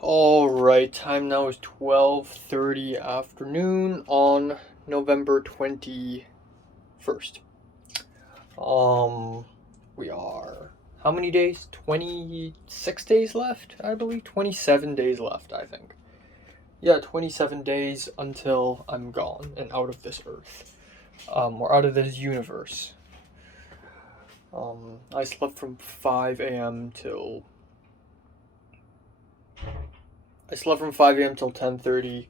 All right, time now is 12:30 afternoon on November 21st. Um we are how many days? 26 days left, I believe. 27 days left, I think. Yeah, 27 days until I'm gone and out of this earth. Or out of this universe. I slept from 5 a.m. till I slept from 5 a.m. till 10:30.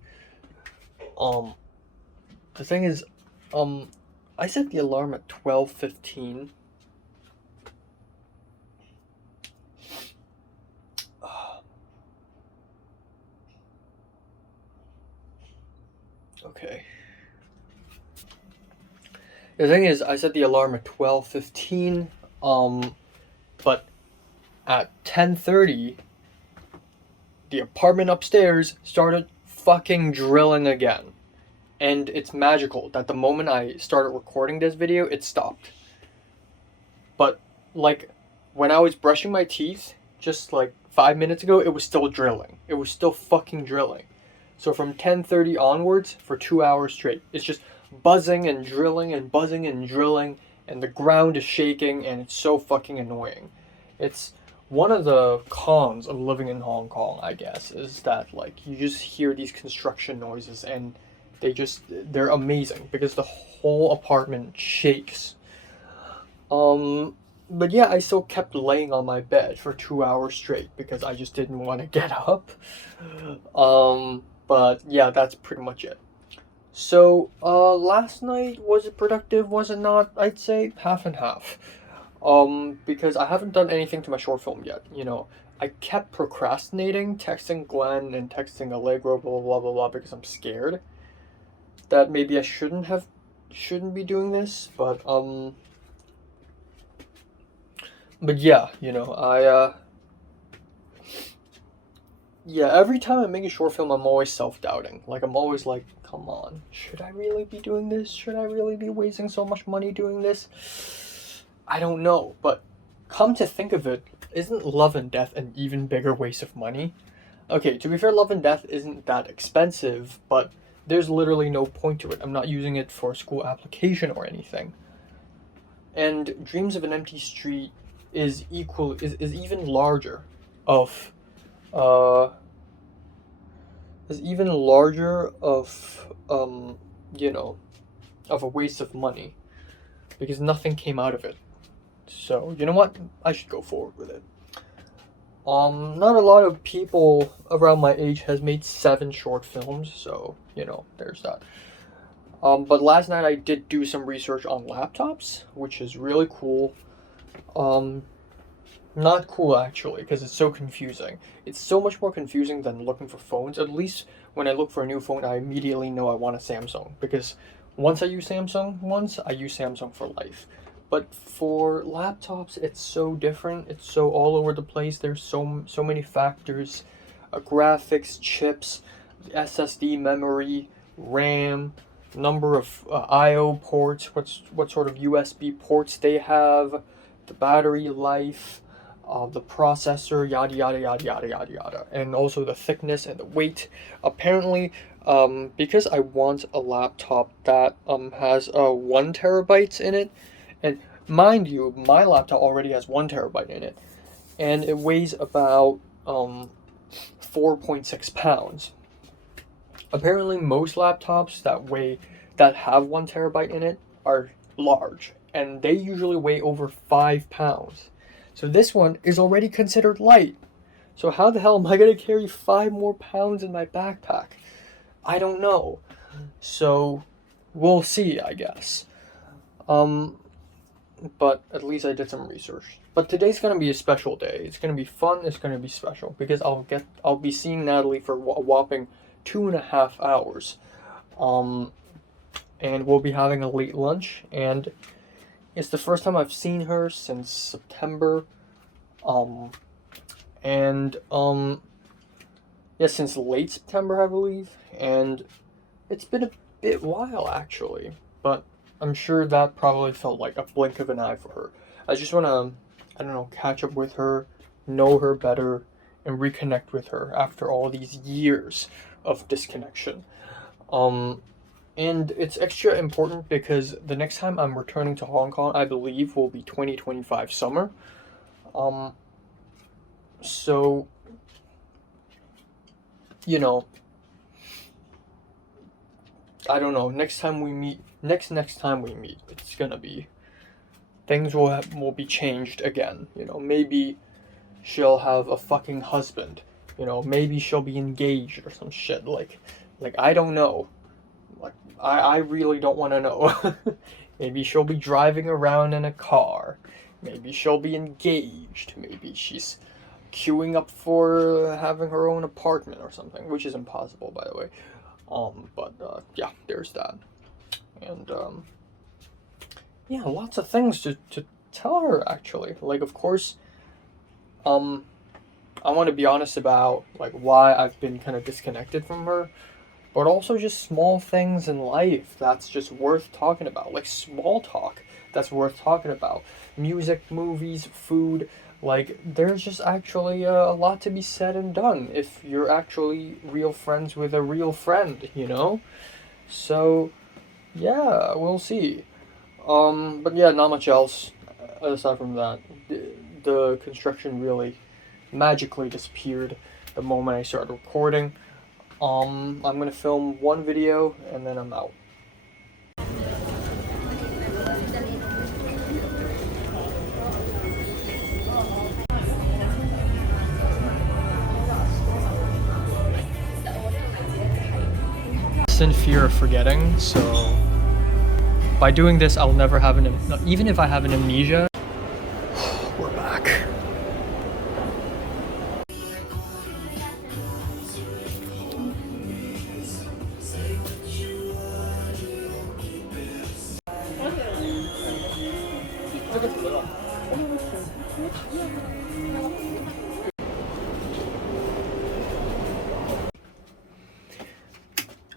Um the thing is, um I set the alarm at 12:15. Okay. The thing is, I set the alarm at 12:15, but at 10:30, the apartment upstairs started fucking drilling again. And it's magical that the moment I started recording this video, it stopped. But, like, when I was brushing my teeth, just like 5 minutes ago, it was still drilling. It was still fucking drilling. So from 10:30 onwards, for 2 hours straight, it's just buzzing and drilling and buzzing and drilling, and the ground is shaking, and it's so fucking annoying. It's one of the cons of living in Hong Kong, I guess, is that like you just hear these construction noises, and they're amazing because the whole apartment shakes. Um, but yeah, I still kept laying on my bed for 2 hours straight because I just didn't want to get up. But yeah, that's pretty much it. So, last night, was it productive? Was it not? I'd say half and half. Because I haven't done anything to my short film yet. I kept procrastinating, texting Glenn and texting Allegro, blah blah blah blah blah, because I'm scared that maybe I shouldn't be doing this. But yeah, yeah, every time I make a short film, I'm always self-doubting. Like, I'm always like, come on, should I really be doing this? Should I really be wasting so much money doing this? I don't know, but come to think of it, isn't Love and Death an even bigger waste of money? Okay, to be fair, Love and Death isn't that expensive, but there's literally no point to it. I'm not using it for school application or anything. And Dreams of an Empty Street is even larger of uh is even larger you know of a waste of money because nothing came out of it. So you know what, I should go forward with it. Not a lot of people around my age has made 7 short films, so there's that. But last night I did do some research on laptops, which is really cool. um Not cool, actually, because it's so confusing. It's so much more confusing than looking for phones. At least when I look for a new phone, I immediately know I want a Samsung, because once I use Samsung once, I use Samsung for life. But for laptops, it's so different. It's so all over the place. There's so many factors: graphics, chips, SSD memory, RAM, number of I/O ports, what sort of USB ports they have, the battery life, the processor, yada yada yada yada yada yada, and also the thickness and the weight. Apparently, because I want a laptop that has 1 terabyte in it, and mind you, my laptop already has 1 terabyte in it, and it weighs about 4.6 pounds. Apparently, most laptops that have 1 terabyte in it are large, and they usually weigh over 5 pounds. So this one is already considered light. So how the hell am I gonna carry 5 more pounds in my backpack? I don't know. So we'll see, I guess. Um, but at least I did some research. But today's gonna be a special day. It's gonna be fun. It's gonna be special because I'll be seeing Natalie for a whopping 2.5 hours. Um, and we'll be having a late lunch, and it's the first time I've seen her since September. Um, and yeah, since late September, I believe, and it's been a bit while actually, but I'm sure that probably felt like a blink of an eye for her. I just want to, I don't know, catch up with her, know her better, and reconnect with her after all these years of disconnection. And it's extra important because the next time I'm returning to Hong Kong, I believe, will be 2025 summer. So, you know, I don't know. Next time we meet, next time we meet, it's gonna be things will be changed again. You know, maybe she'll have a fucking husband. You know, maybe she'll be engaged or some shit. Like I don't know. Like I really don't want to know. Maybe she'll be driving around in a car. Maybe she'll be engaged. Maybe she's queuing up for having her own apartment or something, which is impossible, by the way. But yeah, there's that. And yeah, lots of things to tell her, actually. Like, of course, I want to be honest about like why I've been kind of disconnected from her, but also just small things in life that's just worth talking about, like small talk that's worth talking about, music, movies, food. Like, there's just actually a lot to be said and done if you're actually real friends with a real friend, you know? So, yeah, we'll see. But yeah, not much else aside from that. The construction really magically disappeared the moment I started recording. I'm gonna film one video and then I'm out. In fear of forgetting, so by doing this, I'll never have even if I have an amnesia. We're back.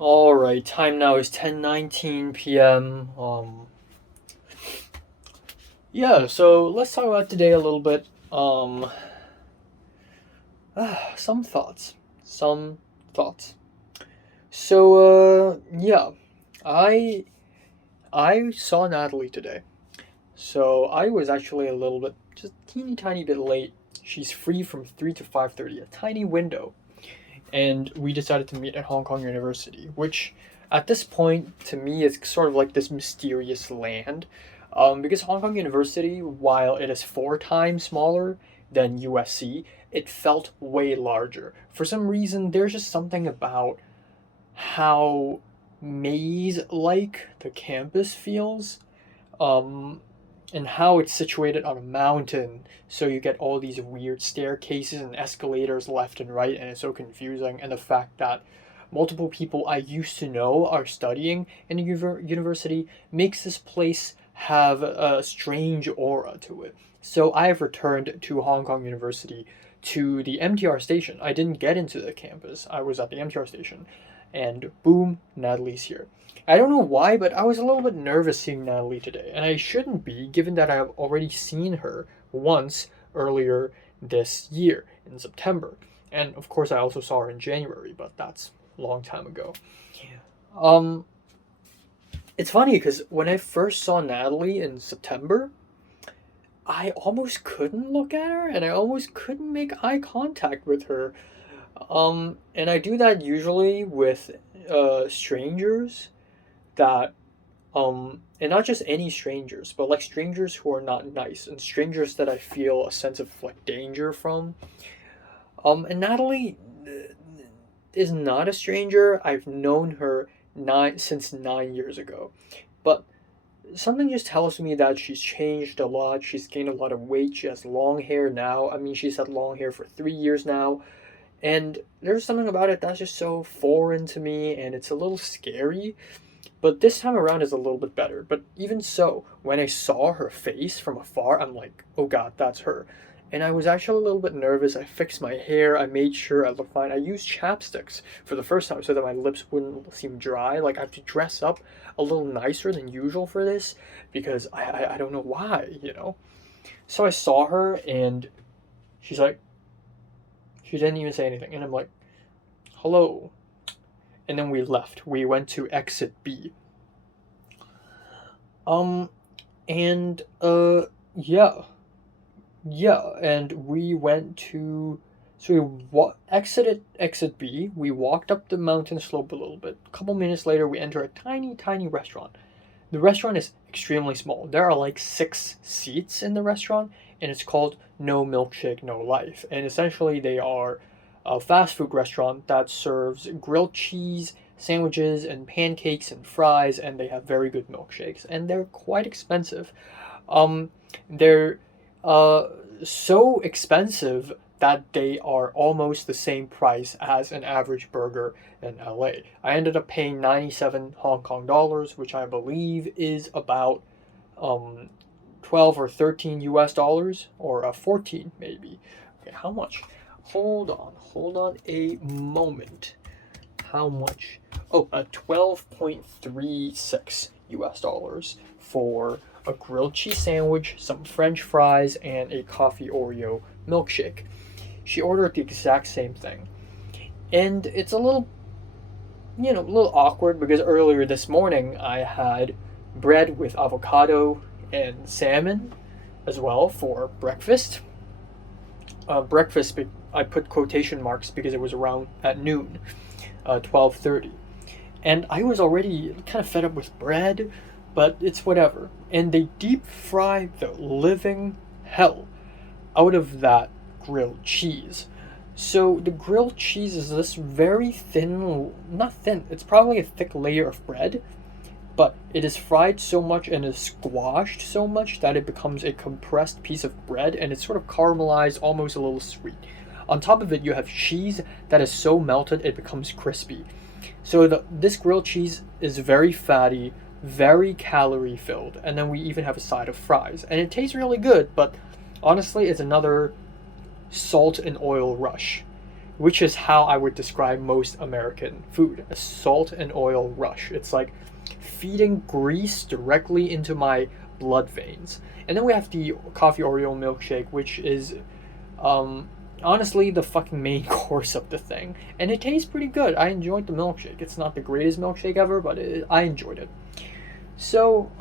All right, time now is 10:19 p.m. Yeah, so let's talk about today a little bit. Some thoughts. So, yeah, I saw Natalie today. So I was actually a little bit, just teeny tiny bit late. She's free from 3 to 5:30, a tiny window. And we decided to meet at Hong Kong University, which at this point, to me, is sort of like this mysterious land. Because Hong Kong University, while it is 4 times smaller than USC, it felt way larger. For some reason, there's just something about how maze-like the campus feels, and how it's situated on a mountain, so you get all these weird staircases and escalators left and right, and it's so confusing. And the fact that multiple people I used to know are studying in the university makes this place have a strange aura to it. So I have returned to Hong Kong University to the MTR station. I didn't get into the campus. I was at the MTR station, and boom, Natalie's here. I don't know why, but I was a little bit nervous seeing Natalie today, and I shouldn't be, given that I have already seen her once earlier this year in September. And of course, I also saw her in January, but that's a long time ago. It's funny because when I first saw Natalie in September, I almost couldn't look at her, and I almost couldn't make eye contact with her. And I do that usually with strangers that and not just any strangers, but like strangers who are not nice and strangers that I feel a sense of like danger from. And Natalie is not a stranger. I've known her since 9 years ago, but something just tells me that she's changed a lot. She's gained a lot of weight. She has long hair now. I mean, she's had long hair for 3 years now. And there's something about it that's just so foreign to me, and it's a little scary. But this time around is a little bit better. But even so, when I saw her face from afar, I'm like, oh god, that's her. And I was actually a little bit nervous. I fixed my hair. I made sure I looked fine. I used chapsticks for the first time so that my lips wouldn't seem dry. Like, I have to dress up a little nicer than usual for this because I don't know why, you know? So I saw her, and she's like, She didn't even say anything. And I'm like, hello. And then we left. We went to exit B. And, yeah. Yeah, and we went to... So exited exit B. We walked up the mountain slope a little bit. A couple minutes later, we enter a tiny, tiny restaurant. The restaurant is extremely small. There are like 6 seats in the restaurant, and it's called No Milkshake, No Life. And essentially, they are a fast food restaurant that serves grilled cheese, sandwiches, and pancakes and fries, and they have very good milkshakes. And they're quite expensive. They're so expensive that they are almost the same price as an average burger in LA. I ended up paying 97 Hong Kong dollars, which I believe is about 12 or 13 US dollars, or 14 maybe. Okay, how much? Hold on a moment. How much? Oh, 12.36 US dollars for a grilled cheese sandwich, some French fries, and a coffee Oreo milkshake. She ordered the exact same thing. And it's a little awkward because earlier this morning I had bread with avocado and salmon as well for breakfast. Breakfast, I put quotation marks because it was around at noon, 12:30. And I was already kind of fed up with bread, but it's whatever. And they deep fry the living hell out of that grilled cheese. So the grilled cheese is this very thin, not thin, it's probably a thick layer of bread, but it is fried so much and is squashed so much that it becomes a compressed piece of bread, and it's sort of caramelized, almost a little sweet. On top of it, you have cheese that is so melted it becomes crispy. So this grilled cheese is very fatty, very calorie filled, and then we even have a side of fries. And it tastes really good, but honestly, it's another salt and oil rush, which is how I would describe most American food. A salt and oil rush. It's like feeding grease directly into my blood veins. And then we have the coffee Oreo milkshake, which is honestly the fucking main course of the thing. And it tastes pretty good. I enjoyed the milkshake. It's not the greatest milkshake ever, but I enjoyed it. So,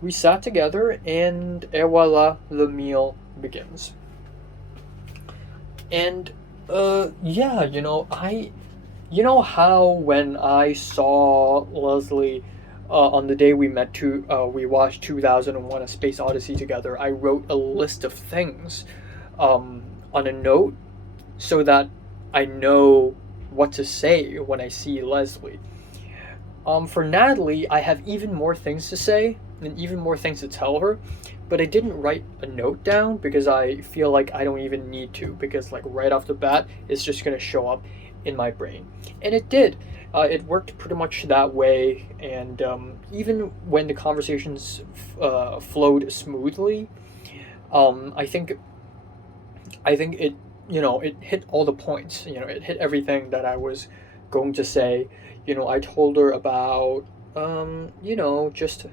we sat together, and et voila, the meal begins. And, yeah, you know how when I saw Leslie on the day we met we watched 2001: A Space Odyssey together, I wrote a list of things on a note so that I know what to say when I see Leslie. For Natalie, I have even more things to say and even more things to tell her, but I didn't write a note down because I feel like I don't even need to, because like right off the bat, it's just going to show up in my brain. And it did. It worked pretty much that way, and even when the conversations flowed smoothly, I think it it hit all the points. It hit everything that I was going to say. I told her about just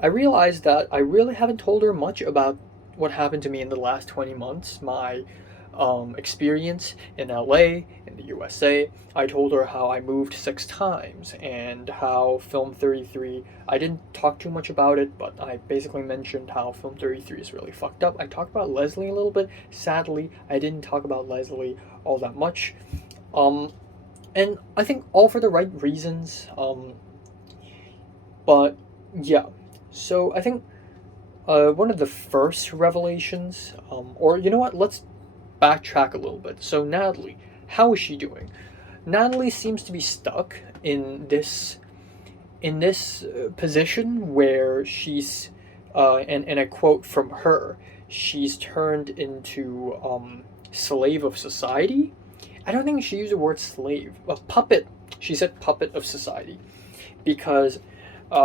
I realized that I really haven't told her much about what happened to me in the last 20 months, my experience in LA, in the USA. I told her how I moved 6 times and how Film 33, I didn't talk too much about it, but I basically mentioned how Film 33 is really fucked up. I talked about Leslie a little bit. Sadly, I didn't talk about Leslie all that much. And I think all for the right reasons. But yeah, so I think one of the first revelations, or you know what, let's backtrack a little bit. So Natalie, how is she doing? Natalie seems to be stuck in this position where she's, and I quote from her, she's turned into slave of society. I don't think she used the word slave, a puppet. She said puppet of society, because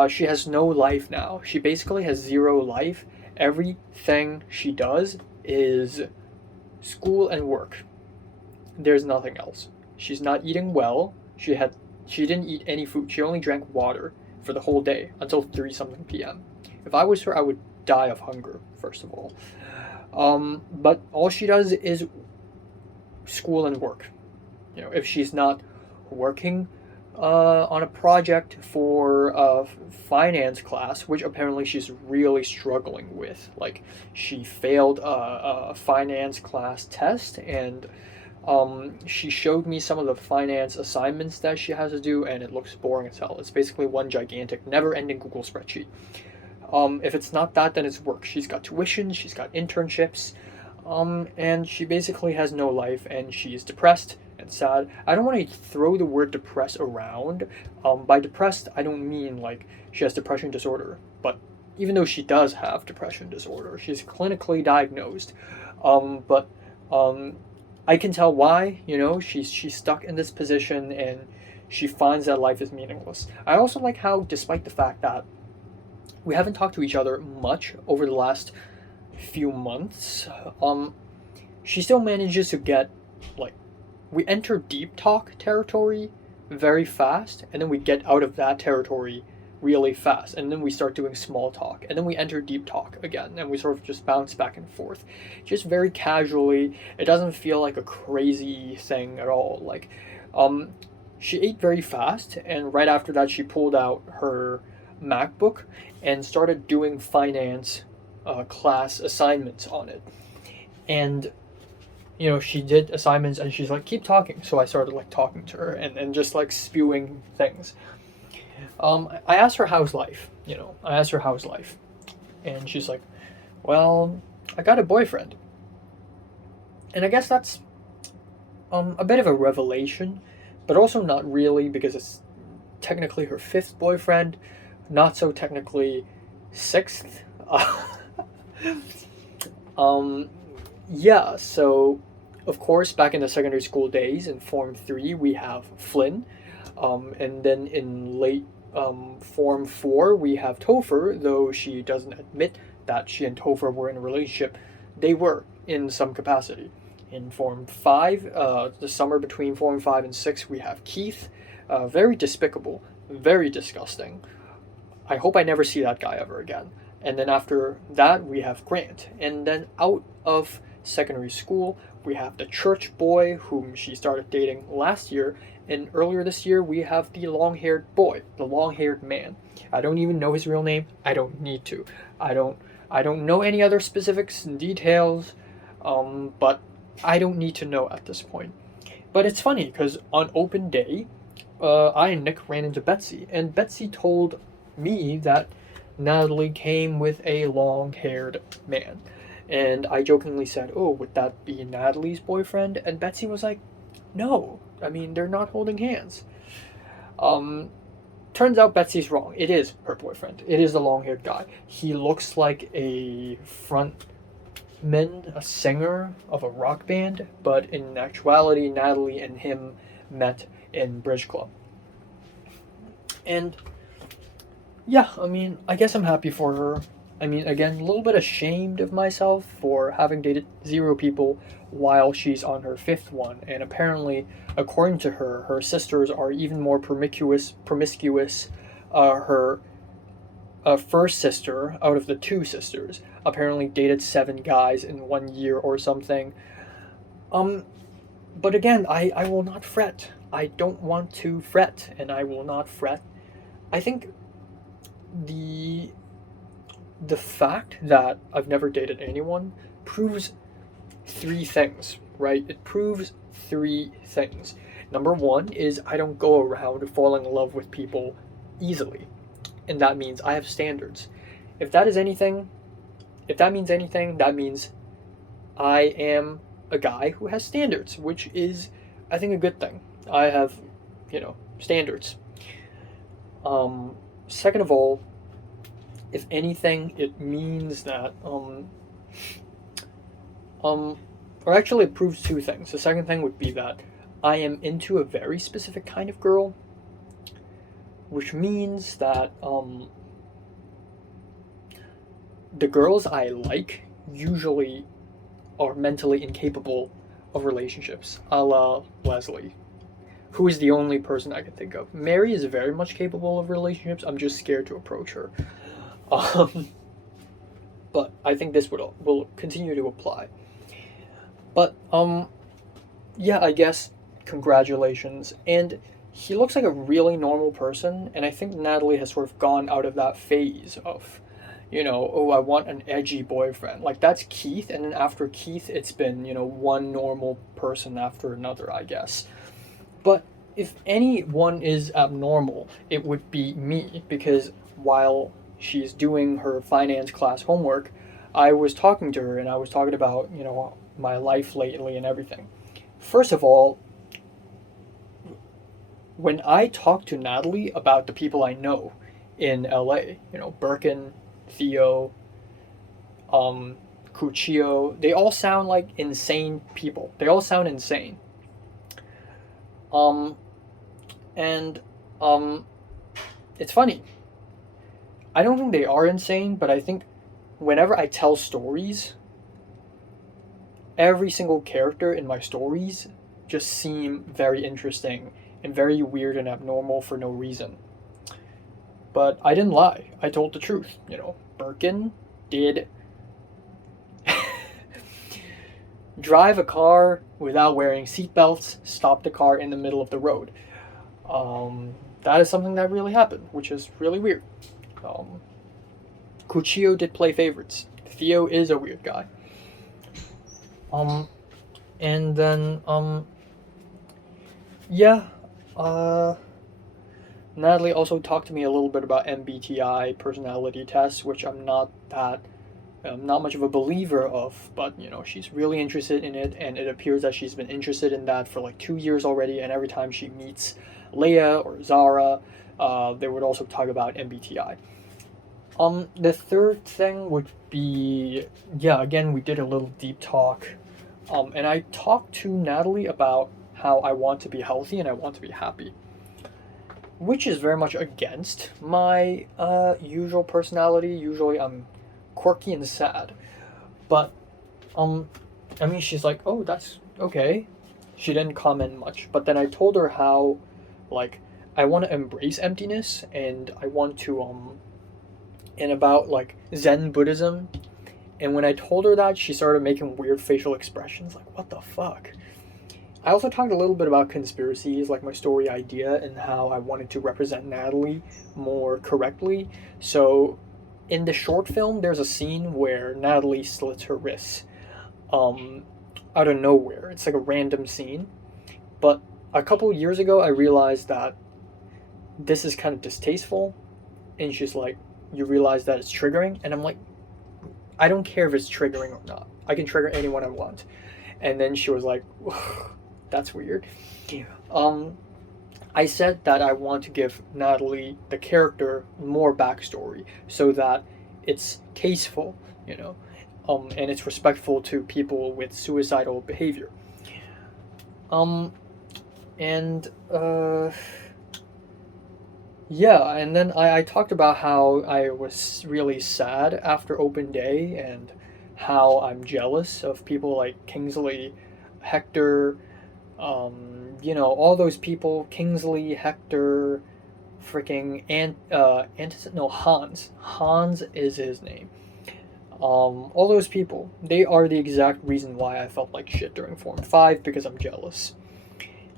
she has no life now. She basically has 0 life. Everything she does is school and work. There's nothing else. She's not eating well. She didn't eat any food. She only drank water for the whole day until 3-something p.m. If I was her, I would die of hunger, first of all. But all she does is school and work. If she's not working on a project for a finance class, which apparently she's really struggling with. Like, she failed a finance class test, and she showed me some of the finance assignments that she has to do, and it looks boring as hell. It's basically one gigantic, never-ending Google spreadsheet. If it's not that, then it's work. She's got tuition, she's got internships, and she basically has no life, and she's depressed and sad. I don't want to throw the word depressed around. By depressed, I don't mean like she has depression disorder, but even though she does have depression disorder, she's clinically diagnosed. But I can tell why. She's stuck in this position, and she finds that life is meaningless. I also like how, despite the fact that we haven't talked to each other much over the last few months, she still manages to get, like, we enter deep talk territory very fast, and then we get out of that territory really fast, and then we start doing small talk, and then we enter deep talk again, and we sort of just bounce back and forth, just very casually. It doesn't feel like a crazy thing at all. Like, she ate very fast, and right after that, she pulled out her MacBook and started doing finance class assignments on it. And she did assignments, and she's like, keep talking. So I started like talking to her and just like spewing things. I asked her how's life. And she's like, well, I got a boyfriend. And I guess that's a bit of a revelation, but also not really, because it's technically her 5th boyfriend, not so technically 6th. Yeah, so of course, back in the secondary school days in Form 3, we have Flynn. And then in late Form 4, we have Topher, though she doesn't admit that she and Topher were in a relationship. They were, in some capacity. In Form 5, the summer between Form 5 and 6, we have Keith. Very despicable, very disgusting. I hope I never see that guy ever again. And then after that, we have Grant. And then out of secondary school, we have the church boy whom she started dating last year. And earlier this year, we have the long-haired boy, the long-haired man. I don't even know his real name. I don't need to. I don't know any other specifics and details, but I don't need to know at this point. But it's funny, because on open day, I and Nick ran into Betsy, and Betsy told me that Natalie came with a long-haired man. And I jokingly said, oh, would that be Natalie's boyfriend? And Betsy was like, no. I mean, they're not holding hands. Turns out Betsy's wrong. It is her boyfriend. It is the long-haired guy. He looks like a frontman, a singer of a rock band, but in actuality, Natalie and him met in Bridge Club. And yeah, I mean, I guess I'm happy for her. I mean, again, a little bit ashamed of myself for having dated 0 people while she's on her 5th one. And apparently, according to her, her sisters are even more promiscuous. Her first sister, out of the 2 sisters, apparently dated 7 guys in 1 year or something. But again, I will not fret. I don't want to fret, and I will not fret. I think the fact that I've never dated anyone proves 3 things, right? It proves 3 things. Number 1 is I don't go around falling in love with people easily. And that means I have standards. If that means anything, that means I am a guy who has standards, which is, I think, a good thing. I have, standards. Second of all, if anything, it means that, or actually it proves 2 things. The second thing would be that I am into a very specific kind of girl, which means that, the girls I like usually are mentally incapable of relationships, a la Leslie, who is the only person I can think of. Mary is very much capable of relationships. I'm just scared to approach her. But I think this will continue to apply. But yeah, I guess congratulations. And he looks like a really normal person, and I think Natalie has sort of gone out of that phase of, oh, I want an edgy boyfriend. Like that's Keith, and then after Keith, it's been, one normal person after another, I guess. But if anyone is abnormal, it would be me, because while she's doing her finance class homework, I was talking to her and I was talking about, my life lately and everything. First of all, when I talk to Natalie about the people I know in LA, Birkin, Theo, um, Cuccio, they all sound like insane people. They all sound insane. Um, and um, it's funny. I don't think they are insane, but I think whenever I tell stories, every single character in my stories just seem very interesting and very weird and abnormal for no reason. But I didn't lie. I told the truth. Birkin did drive a car without wearing seatbelts, stop the car in the middle of the road. That is something that really happened, which is really weird. Um, Cuccio did play favorites. Theo is a weird guy. Um, and then yeah, uh, Natalie also talked to me a little bit about MBTI personality tests, which I'm not much of a believer of, but she's really interested in it, and it appears that she's been interested in that for like 2 years already. And every time she meets Leia or Zara, they would also talk about MBTI. The third thing would be, yeah, again, we did a little deep talk, and I talked to Natalie about how I want to be healthy and I want to be happy, which is very much against my usual personality. Usually, I'm quirky and sad. But um, I mean, she's like, "Oh, that's okay." She didn't comment much, but then I told her how, like, I want to embrace emptiness, and I want to and about like Zen Buddhism. And when I told her that, she started making weird facial expressions, like, "What the fuck?" I also talked a little bit about conspiracies, like my story idea, and how I wanted to represent Natalie more correctly. So, in the short film, there's a scene where Natalie slits her wrists, um, out of nowhere. It's like a random scene. But a couple years ago, I realized that this is kind of distasteful, and she's like, "You realize that it's triggering?" And I'm like, "I don't care if it's triggering or not. I can trigger anyone I want." And then she was like, "That's weird." Um, I said that I want to give Natalie, the character, more backstory so that it's tasteful, and it's respectful to people with suicidal behavior. Um, and yeah, and then I talked about how I was really sad after open day and how I'm jealous of people like Kingsley, Hector, all those people, Kingsley, Hector, freaking no, Hans. Hans is his name. All those people, they are the exact reason why I felt like shit during Form 5, because I'm jealous.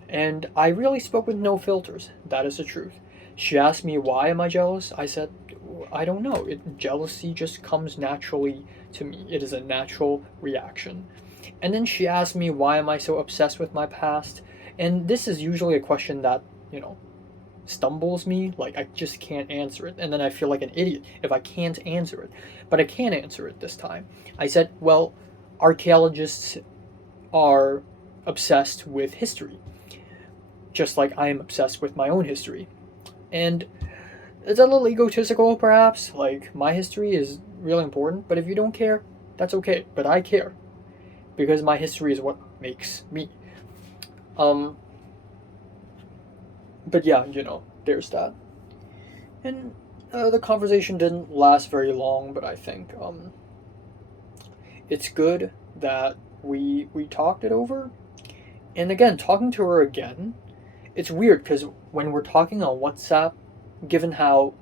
And I really spoke with no filters. That is the truth. She asked me why am I jealous? I said, I don't know. Jealousy just comes naturally to me. It is a natural reaction. And then she asked me why am I so obsessed with my past? And this is usually a question that, stumbles me. Like I just can't answer it. And then I feel like an idiot if I can't answer it. But I can answer it this time. I said, well, archaeologists are obsessed with history, just like I am obsessed with my own history. And it's a little egotistical, perhaps. Like, my history is really important, but if you don't care, that's okay. But I care, because my history is what makes me. Um, but yeah, there's that. And the conversation didn't last very long, but I think it's good that we talked it over. And again, talking to her again, it's weird because when we're talking on WhatsApp, given how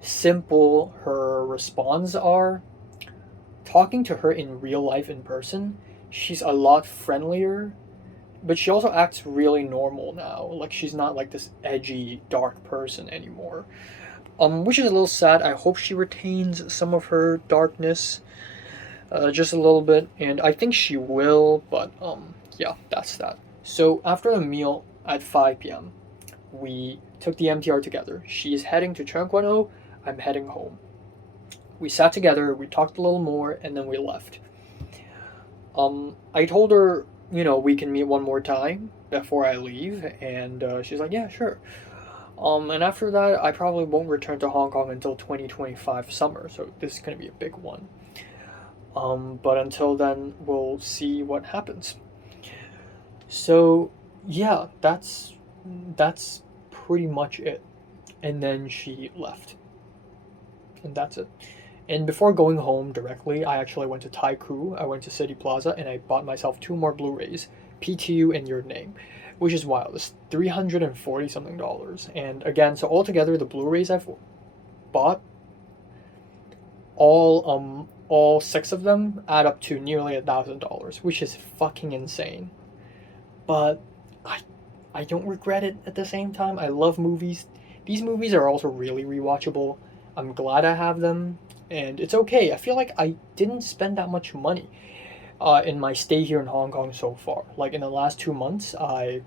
simple her responds are, talking to her in real life in person she's a lot friendlier, but she also acts really normal now. Like she's not like this edgy, dark person anymore. Which is a little sad. I hope she retains some of her darkness, just a little bit, and I think she will. But yeah, that's that. So after the meal at 5 p.m., we took the MTR together. She's heading to Cheongkwon-ho. I'm heading home. We sat together. We talked a little more, and then we left. I told her, we can meet one more time before I leave, and she's like, yeah, sure. And after that, I probably won't return to Hong Kong until 2025 summer, so this is going to be a big one. But until then, we'll see what happens. So, yeah, that's pretty much it. And then she left. And that's it. And before going home directly, I actually went to Taiku. I went to City Plaza and I bought myself 2 more Blu-rays, PTU and Your Name, which is wild. It's $340 something. And again, so altogether, the Blu-rays I've bought, all 6 of them add up to nearly $1,000, which is fucking insane. But I don't regret it at the same time. I love movies. These movies are also really rewatchable. I'm glad I have them, and it's okay. I feel like I didn't spend that much money in my stay here in Hong Kong so far. Like in the last 2 months, I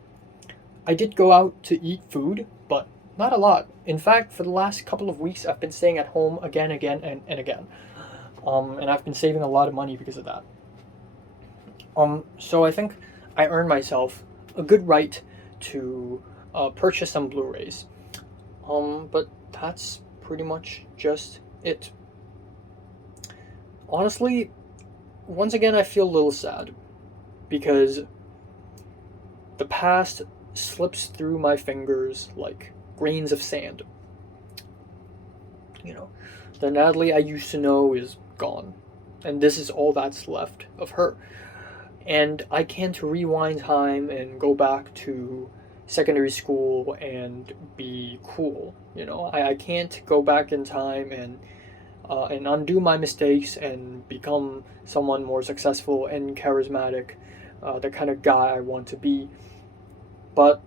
did go out to eat food, but not a lot. In fact, for the last couple of weeks, I've been staying at home again, and again. And I've been saving a lot of money because of that. So I think I earned myself a good right to purchase some Blu-rays. But that's pretty much just it. Honestly, once again, I feel a little sad because the past slips through my fingers like grains of sand. The Natalie I used to know is gone, and this is all that's left of her. And I can't rewind time and go back to secondary school and be cool. I can't go back in time and undo my mistakes and become someone more successful and charismatic, the kind of guy I want to be. But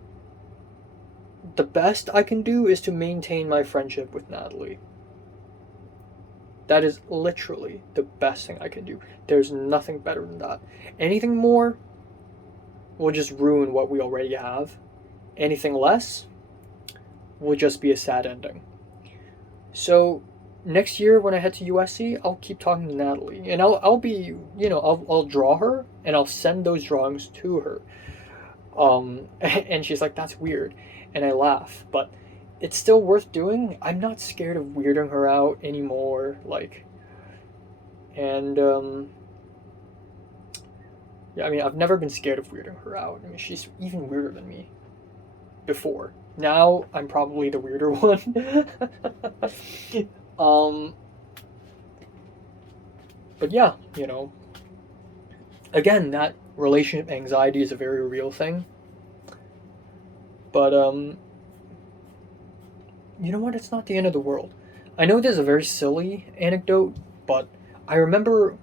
the best I can do is to maintain my friendship with Natalie. That is literally the best thing I can do. There's nothing better than that. Anything more will just ruin what we already have. Anything less will just be a sad ending. So next year when I head to USC, I'll keep talking to Natalie, and I'll be I'll draw her and I'll send those drawings to her. And she's like, that's weird, and I laugh, but it's still worth doing. I'm not scared of weirding her out anymore. Yeah, I mean, I've never been scared of weirding her out. I mean, she's even weirder than me before. Now I'm probably the weirder one. But yeah, again, that relationship anxiety is a very real thing. But you know what? It's not the end of the world. I know this is a very silly anecdote, but I remember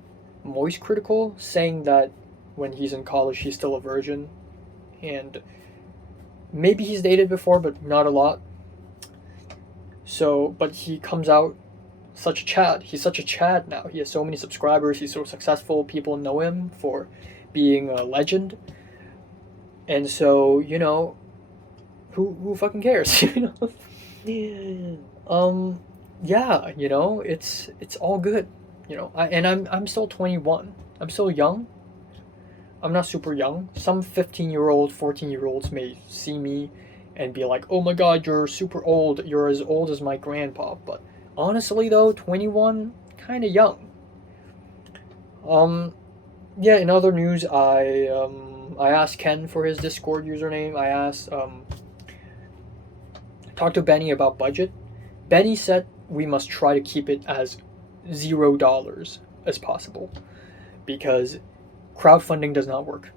Moist Critical saying that when he's in college, he's still a virgin. And maybe he's dated before, but not a lot. So, but he comes out such a Chad. He's such a Chad now. He has so many subscribers. He's so successful. People know him for being a legend. And so, who fucking cares? Yeah, it's all good. I'm still 21. I'm still young. I'm not super young. Some 15-year-old, 14-year-olds may see me and be like, oh my god, you're super old. You're as old as my grandpa. But honestly, though, 21, kind of young. Yeah, in other news, I asked Ken for his Discord username. Talked to Benny about budget. Benny said we must try to keep it as $0 as possible because crowdfunding does not work.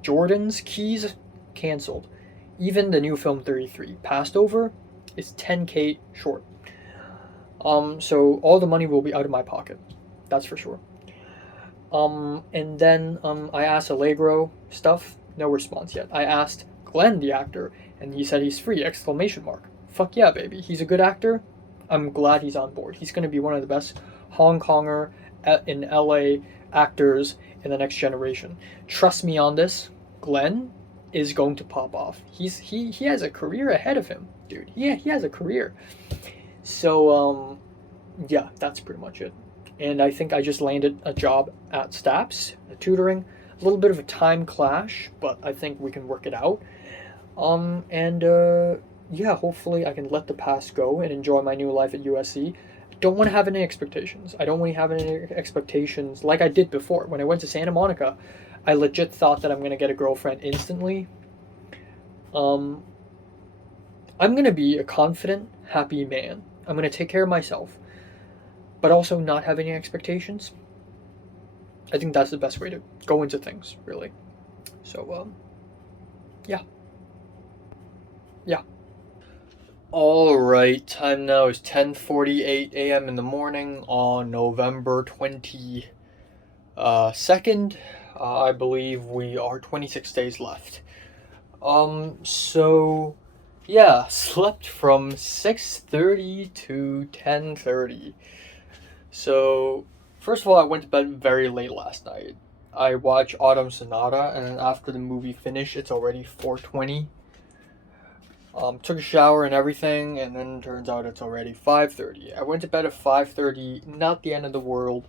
Jordan's Keys canceled. Even the new film 33 passed over is 10K short. So all the money will be out of my pocket. That's for sure. And then I asked Allegro stuff. No response yet. I asked Glenn, the actor, and he said he's free! Exclamation mark. Fuck yeah, baby. He's a good actor. I'm glad he's on board. He's going to be one of the best Hong Konger in LA actors in the next generation. Trust me on this. Glenn is going to pop off. He has a career ahead of him, dude. He has a career. So yeah, that's pretty much it. And I think I just landed a job at Staps, tutoring. A little bit of a time clash, but I think we can work it out. And yeah, hopefully I can let the past go and enjoy my new life at USC. Don't want to have any expectations. I don't want to have any expectations like I did before. When I went to Santa Monica, I legit thought that I'm going to get a girlfriend instantly. I'm going to be a confident, happy man. I'm going to take care of myself, but also not have any expectations. I think that's the best way to go into things, really. So, yeah. Yeah. All right, time now is 10:48 a.m. in the morning on November 22nd. I believe we are 26 days left. So yeah, slept from 6:30 to 10:30. So first of all, I went to bed very late last night. I watched Autumn Sonata, and then after the movie finished, it's already 4:20. Took a shower and everything, and then turns out it's already 5:30. I went to bed at 5:30, not the end of the world.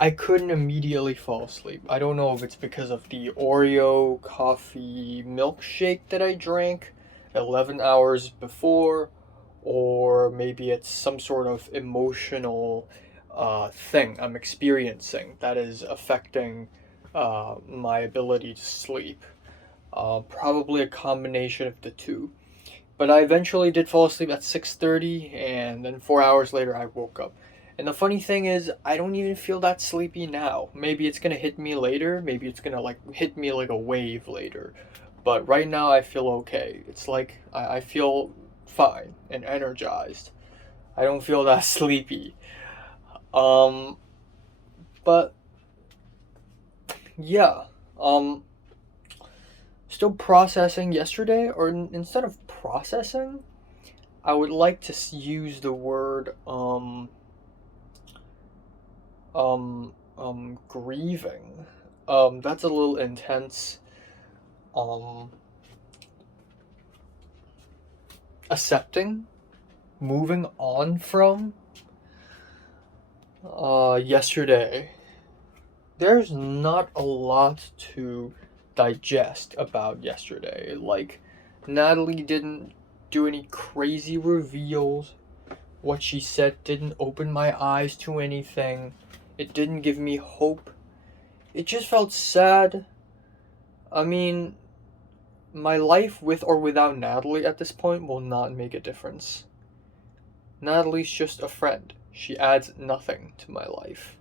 I couldn't immediately fall asleep. I don't know if it's because of the Oreo coffee milkshake that I drank 11 hours before, or maybe it's some sort of emotional thing I'm experiencing that is affecting my ability to sleep. Probably a combination of the two. But I eventually did fall asleep at 6:30, and then 4 hours later I woke up. And the funny thing is, I don't even feel that sleepy now. Maybe it's gonna hit me later. Maybe it's gonna like hit me like a wave later. But right now I feel okay. It's like I feel fine and energized. I don't feel that sleepy. Um, but yeah. Still processing yesterday, or instead of processing, I would like to use the word grieving. That's a little intense. Um, Accepting, moving on from yesterday. There's not a lot to digest about yesterday. Like, Natalie didn't do any crazy reveals. What she said didn't open my eyes to anything. It didn't give me hope. It just felt sad. I mean, my life with or without Natalie at this point will not make a difference. Natalie's just a friend. She adds nothing to my life.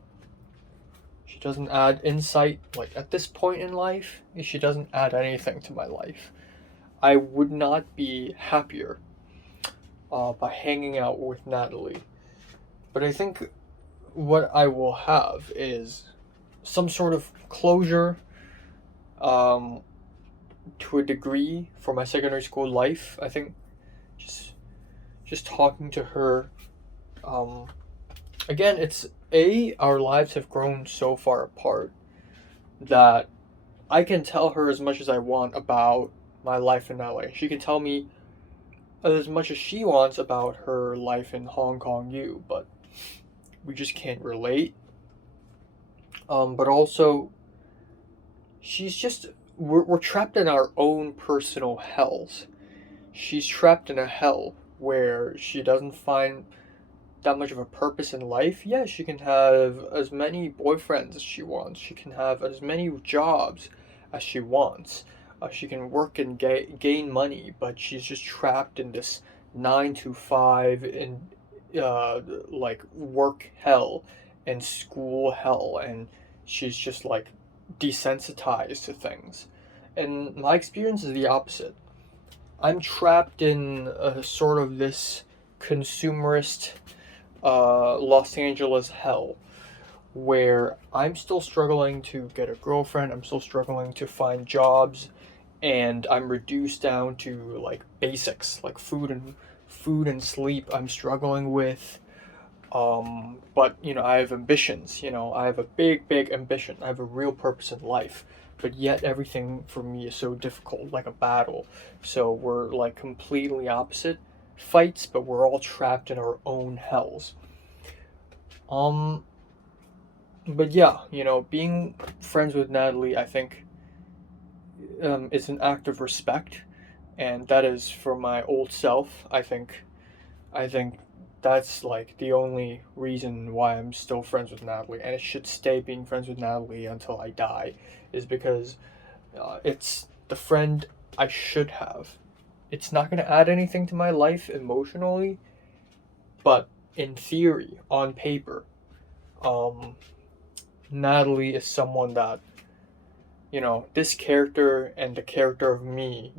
She doesn't add insight, like at this point in life, she doesn't add anything to my life. I would not be happier by hanging out with Natalie. But I think what I will have is some sort of closure to a degree for my secondary school life. I think just talking to her, again, it's our lives have grown so far apart that I can tell her as much as I want about my life in LA. She can tell me as much as she wants about her life in Hong Kong U, but we just can't relate. But also, she's just we're trapped in our own personal hells. She's trapped in a hell where she doesn't find that much of a purpose in life. Yeah, she can have as many boyfriends as she wants. She can have as many jobs as she wants. She can work and gain money, but she's just trapped in this 9 to 5 and like work hell and school hell, and she's just like desensitized to things. And my experience is the opposite. I'm trapped in sort of this consumerist Los Angeles hell where I'm still struggling to get a girlfriend, I'm still struggling to find jobs, and I'm reduced down to like basics, like food and sleep. I'm struggling with. But I have ambitions. I have a big ambition. I have a real purpose in life. But yet everything for me is so difficult, like a battle. So we're like completely opposite fights, but we're all trapped in our own hells. Um, but yeah, being friends with Natalie, I think, is an act of respect, and that is for my old self. I think that's like the only reason why I'm still friends with Natalie, and it should stay being friends with Natalie until I die, is because it's the friend I should have. It's not going to add anything to my life emotionally, but in theory, on paper, um, Natalie is someone that, this character and the character of me,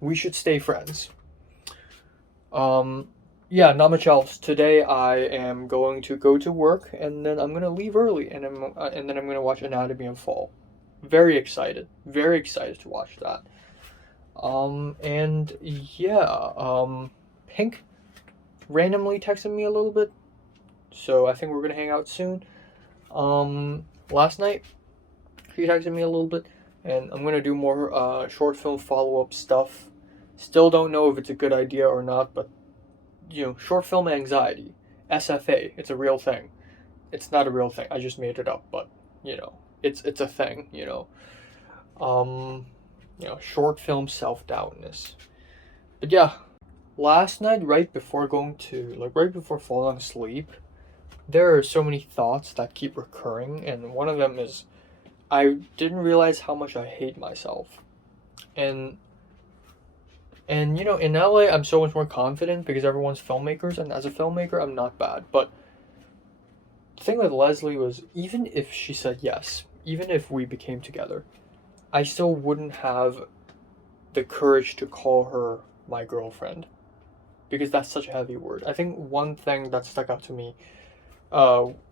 we should stay friends. Um, yeah, not much else. Today I am going to go to work and then I'm gonna leave early and then I'm gonna watch Anatomy of Fall. Very excited to watch that. And yeah, Pink randomly texted me a little bit, so I think we're gonna hang out soon. Last night she texted me a little bit, and I'm gonna do more short film follow up stuff. Still don't know if it's a good idea or not, but short film anxiety, SFA, it's a real thing. It's not a real thing. I just made it up, but it's a thing. Um, short film self doubtness. But yeah, last night, right before falling asleep, there are so many thoughts that keep recurring, and one of them is I didn't realize how much I hate myself, and in LA, I'm so much more confident because everyone's filmmakers, and as a filmmaker, I'm not bad. But the thing with Leslie was, even if she said yes, even if we became together, I still wouldn't have the courage to call her my girlfriend because that's such a heavy word. I think one thing that stuck out to me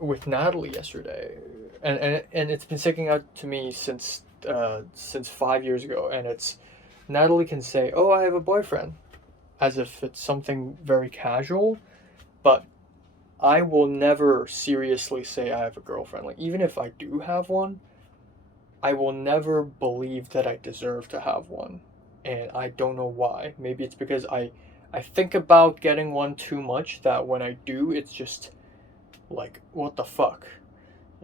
with Natalie yesterday, and it's been sticking out to me since 5 years ago, and it's Natalie can say, "Oh, I have a boyfriend," as if it's something very casual, but I will never seriously say I have a girlfriend. Like, even if I do have one, I will never believe that I deserve to have one. And I don't know why. Maybe it's because I think about getting one too much that when I do, it's just like, what the fuck?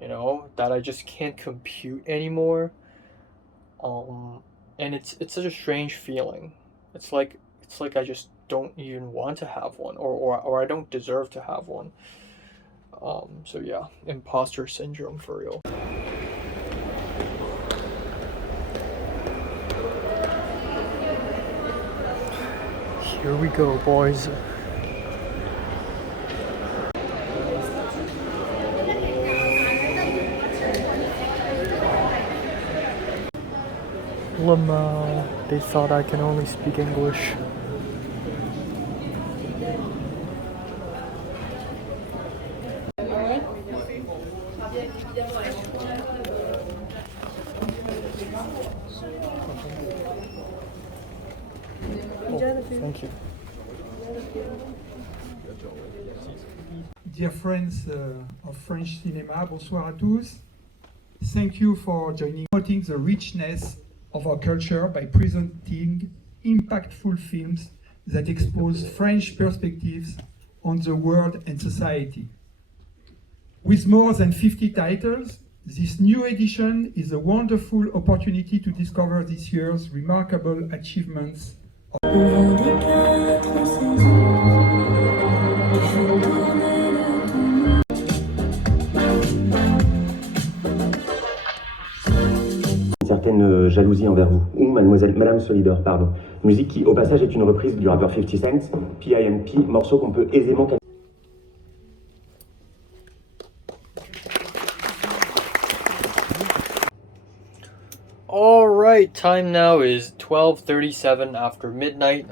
That I just can't compute anymore. Um, and it's such a strange feeling. It's like I just don't even want to have one, or I don't deserve to have one. So yeah, imposter syndrome for real. Here we go, boys. Lama, they thought I can only speak English. Oh, thank you. Dear friends of French cinema, bonsoir à tous. Thank you for promoting the richness of our culture by presenting impactful films that expose French perspectives on the world and society. With more than 50 titles, this new edition is a wonderful opportunity to discover this year's remarkable achievements. Certaine jalousie envers vous, ou Madame Solidor, pardon. Musique qui, au passage, est une reprise du rappeur 50 Cent, P.I.M.P., morceau qu'on peut aisément... Alright, time now is 12:37 after midnight.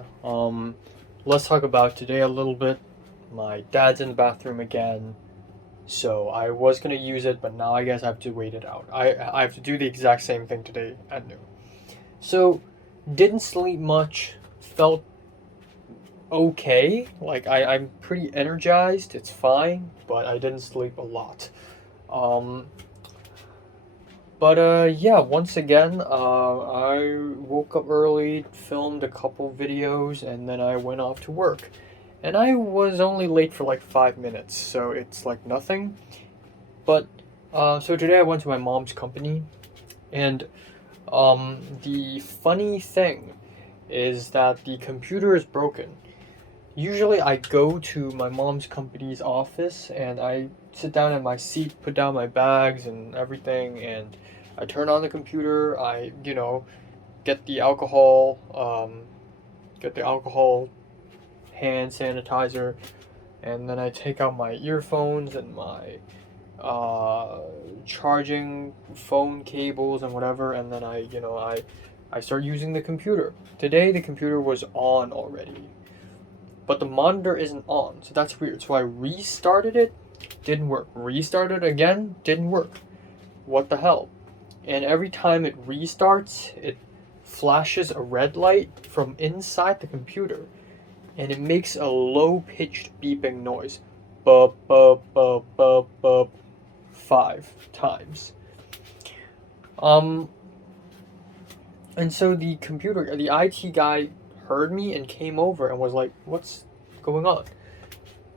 Let's talk about today a little bit. My dad's in the bathroom again. So I was gonna use it, but now I guess I have to wait it out. I have to do the exact same thing today at noon. So didn't sleep much, felt okay. Like I'm pretty energized, it's fine, but I didn't sleep a lot. Um yeah, once again, I woke up early, filmed a couple videos, and then I went off to work. And I was only late for like 5 minutes, so it's like nothing. But so today I went to my mom's company, and the funny thing is that the computer is broken. Usually I go to my mom's company's office and I sit down in my seat, put down my bags and everything, and I turn on the computer. I, get the alcohol, hand sanitizer, and then I take out my earphones and my charging phone cables and whatever, and then I start using the computer. Today the computer was on already, but the monitor isn't on, so that's weird. So I restarted it, didn't work. Restarted again, didn't work. What the hell? And every time it restarts, it flashes a red light from inside the computer, and it makes a low-pitched beeping noise. Bup, bup, bup, bup, bup, 5 times. And so the IT guy heard me and came over and was like, "What's going on?"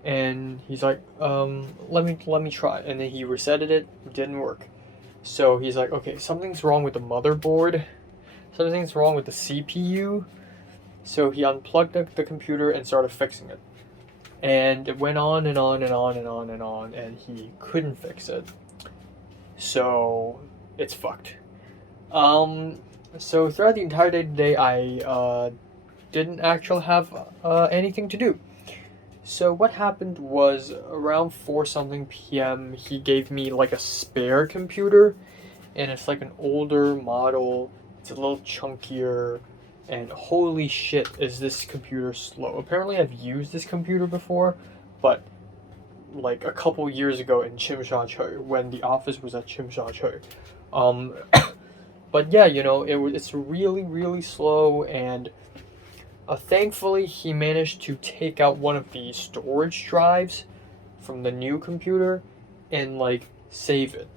And he's like, let me try." And then he resetted it, didn't work. So he's like, "Okay, something's wrong with the motherboard. Something's wrong with the CPU." So he unplugged the computer and started fixing it. And it went on and on and on and on and on, and he couldn't fix it. So it's fucked. So throughout the entire day today, I didn't actually have anything to do. So what happened was around 4 something p.m. he gave me like a spare computer, and it's like an older model. It's a little chunkier, and holy shit is this computer slow. Apparently I've used this computer before, but like a couple years ago in Chimsha when the office was at Chimsha. But yeah, it's really, really slow, and thankfully he managed to take out one of the storage drives from the new computer and like save it,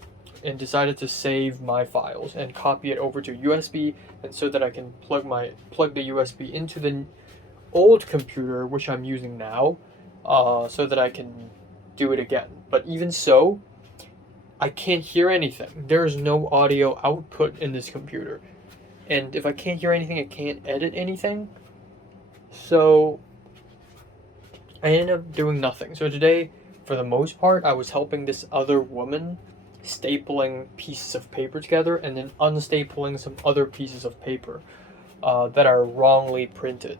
and decided to save my files and copy it over to USB, and so that I can plug the USB into the old computer which I'm using now, so that I can do it again. But even so, I can't hear anything. There's no audio output in this computer. And if I can't hear anything, I can't edit anything. So I ended up doing nothing. So today, for the most part, I was helping this other woman stapling pieces of paper together and then unstapling some other pieces of paper that are wrongly printed.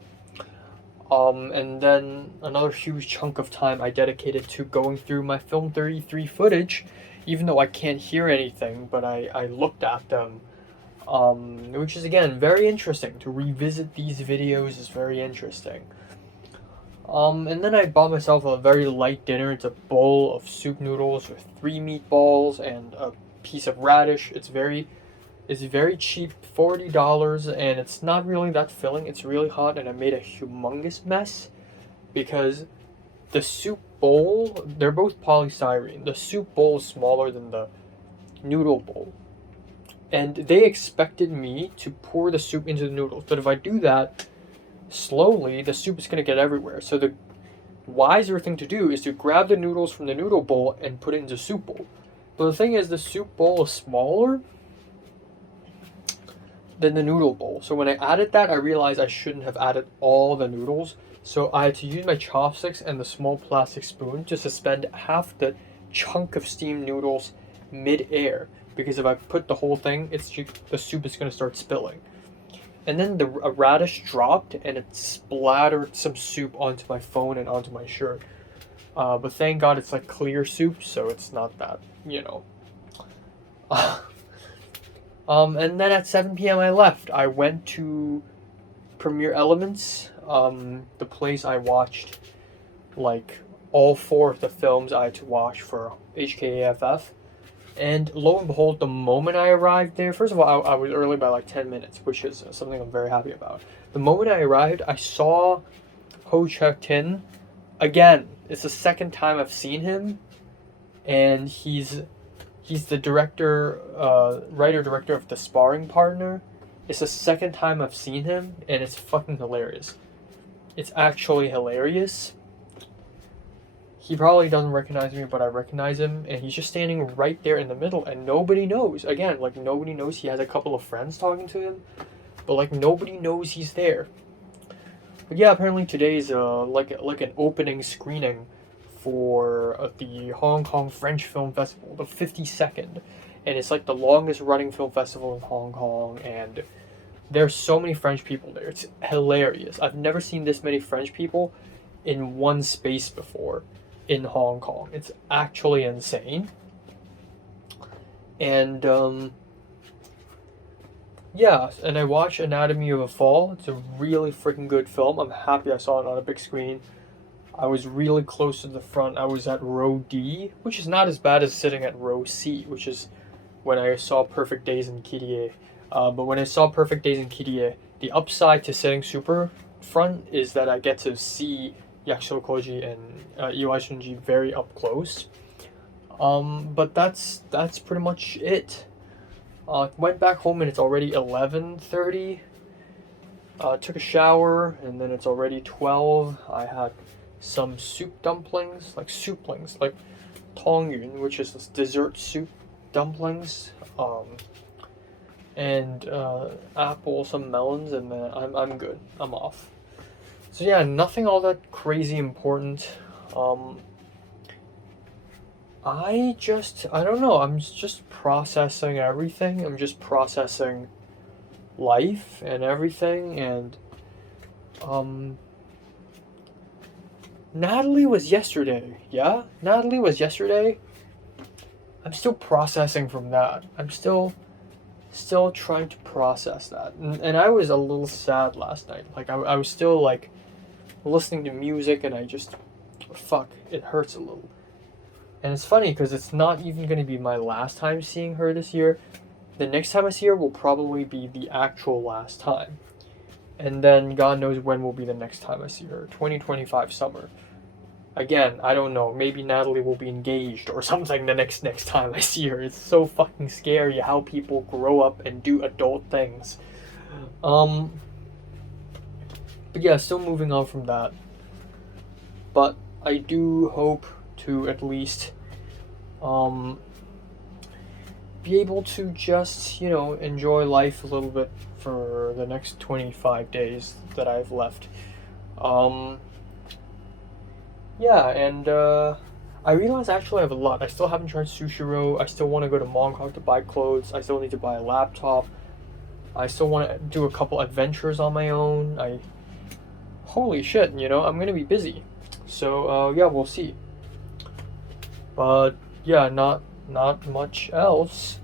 And then another huge chunk of time I dedicated to going through my Film 33 footage, even though I can't hear anything, but I looked at them, which is, again, very interesting. To revisit these videos is very interesting. And then I bought myself a very light dinner. It's a bowl of soup noodles with 3 meatballs and a piece of radish. It's very cheap, $40, and it's not really that filling. It's really hot, and I made a humongous mess because the soup bowl, they're both polystyrene. The soup bowl is smaller than the noodle bowl. And they expected me to pour the soup into the noodles. But if I do that slowly, the soup is going to get everywhere. So the wiser thing to do is to grab the noodles from the noodle bowl and put it into the soup bowl. But the thing is, the soup bowl is smaller than the noodle bowl. So when I added that, I realized I shouldn't have added all the noodles. So I had to use my chopsticks and the small plastic spoon to suspend half the chunk of steamed noodles mid-air. Because if I put the whole thing, the soup is going to start spilling. And then a radish dropped, and it splattered some soup onto my phone and onto my shirt. But thank God it's like clear soup, so it's not that, And then at 7 p.m. I left. I went to Premiere Elements, the place I watched like all 4 of the films I had to watch for HKAFF. And lo and behold, the moment I arrived there, first of all, I was early by like 10 minutes, which is something I'm very happy about. The moment I arrived, I saw Ho Chuk-tin. Again, it's the second time I've seen him, and he's the director, writer-director of The Sparring Partner. It's the second time I've seen him, and it's fucking hilarious. It's actually hilarious. He probably doesn't recognize me, but I recognize him, and he's just standing right there in the middle, and nobody knows. Again, like, nobody knows. He has a couple of friends talking to him, but, like, nobody knows he's there. But yeah, apparently today's, like an opening screening for the Hong Kong French Film Festival, the 52nd, and it's, like, the longest running film festival in Hong Kong, and there's so many French people there. It's hilarious. I've never seen this many French people in one space before in Hong Kong. It's actually insane. And yeah, and I watched Anatomy of a Fall. It's a really freaking good film. I'm happy I saw it on a big screen. I was really close to the front. I was at row D, which is not as bad as sitting at row C, which is when I saw Perfect Days in Kyrie. But when I saw Perfect Days in Kyrie, the upside to sitting super front is that I get to see Yakusho Koji and Iwai Shunji very up close. But that's pretty much it. Went back home and it's already 11:30. Took a shower and then it's already 12. I had some soup dumplings, like tongyun, which is this dessert soup dumplings. And apple, some melons, and then I'm good. I'm off. So yeah, nothing all that crazy important. I don't know. I'm just processing everything. I'm just processing life and everything. And Natalie was yesterday. Yeah, Natalie was yesterday. I'm still processing from that. I'm still trying to process that, and I was a little sad last night. Like I was still like listening to music, and I just it hurts a little. And it's funny because it's not even going to be my last time seeing her this year. The next time I see her will probably be the actual last time, and then God knows when will be the next time I see her. 2025 summer. Again, I don't know. Maybe Natalie will be engaged or something the next time I see her. It's so fucking scary how people grow up and do adult things. But yeah, still moving on from that. But I do hope to at least be able to just, enjoy life a little bit for the next 25 days that I've left. Yeah, and I realize actually I have a lot. I still haven't tried Sushiro. I still want to go to Mongkok to buy clothes. I still need to buy a laptop. I still want to do a couple adventures on my own. Holy shit, I'm going to be busy. So, yeah, we'll see. But, yeah, not much else.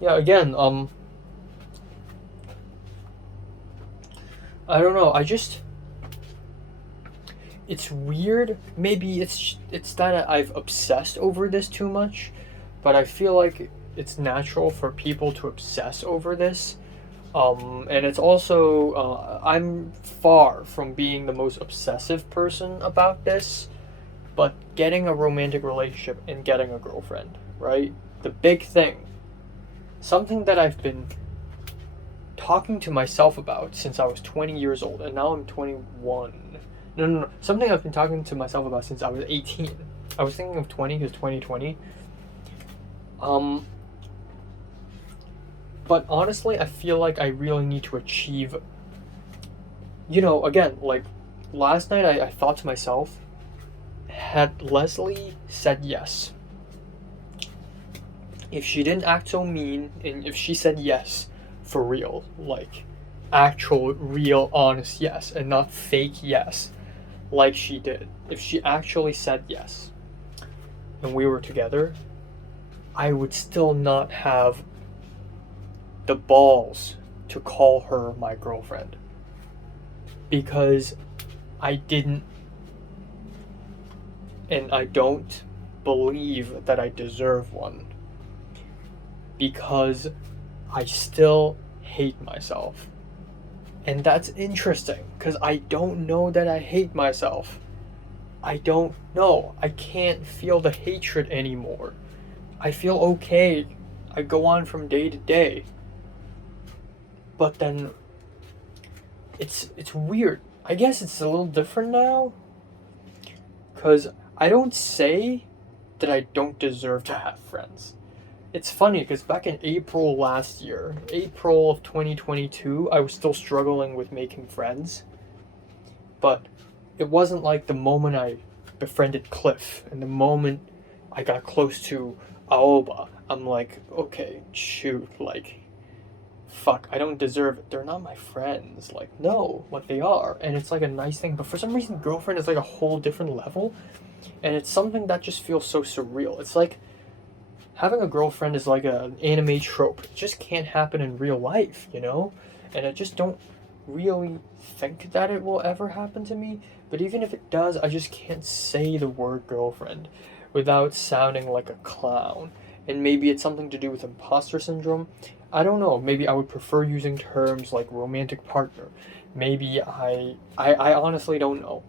Yeah, again, I don't know. It's weird. Maybe it's that I've obsessed over this too much, but I feel like it's natural for people to obsess over this. And it's also, I'm far from being the most obsessive person about this, but getting a romantic relationship and getting a girlfriend, right? The big thing. Something that I've been talking to myself about since I was 20 years old, and now I'm 21. No. Something I've been talking to myself about since I was 18. I was thinking of 20 because 2020. But honestly, I feel like I really need to achieve, again, like last night I thought to myself, had Leslie said yes, if she didn't act so mean, and if she said yes for real, like actual, real, honest yes, and not fake yes, like she did, if she actually said yes, and we were together, I would still not have the balls to call her my girlfriend. because I didn't, and I don't believe that I deserve one, because I still hate myself. And that's interesting, because I don't know that I hate myself. I don't know. I can't feel the hatred anymore. I feel okay. I go on from day to day. But then it's weird. I guess it's a little different now, because I don't say that I don't deserve to have friends. It's funny because back in April last year, April of 2022, I was still struggling with making friends. But it wasn't like the moment I befriended Cliff and the moment I got close to Aoba, I'm like, okay, shoot, like, fuck, I don't deserve it. They're not my friends. Like, no, like they are. And it's like a nice thing. But for some reason, girlfriend is like a whole different level. And it's something that just feels so surreal. It's like having a girlfriend is like an anime trope. It just can't happen in real life, you know? And I just don't really think that it will ever happen to me. But even if it does, I just can't say the word girlfriend without sounding like a clown. And maybe it's something to do with imposter syndrome. I don't know. Maybe I would prefer using terms like romantic partner. Maybe I honestly don't know.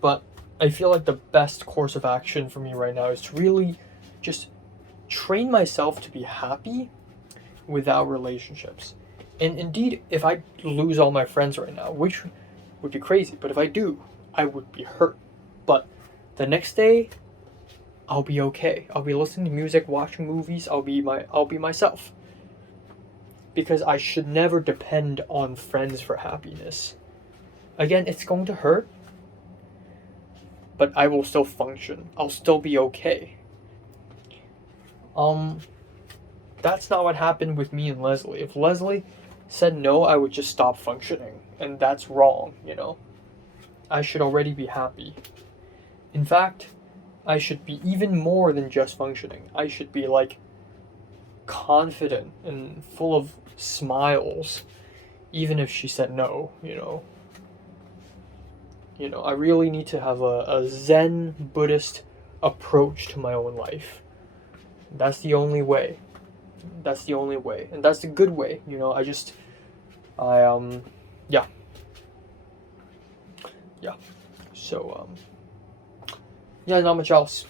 But I feel like the best course of action for me right now is to really just train myself to be happy without relationships. And indeed, if I lose all my friends right now, which would be crazy, but if I do, I would be hurt. But the next day, I'll be okay. I'll be listening to music, watching movies. I'll be myself. Because I should never depend on friends for happiness. Again, it's going to hurt, but I will still function. I'll still be okay. That's not what happened with me and Leslie. If Leslie said no, I would just stop functioning, and that's wrong, you know. I should already be happy. In fact, I should be even more than just functioning. I should be like confident and full of smiles, even if she said no, you know. You know, I really need to have a Zen Buddhist approach to my own life. That's the only way. That's the only way. And that's the good way, you know. Yeah. Yeah. So, yeah, not much else.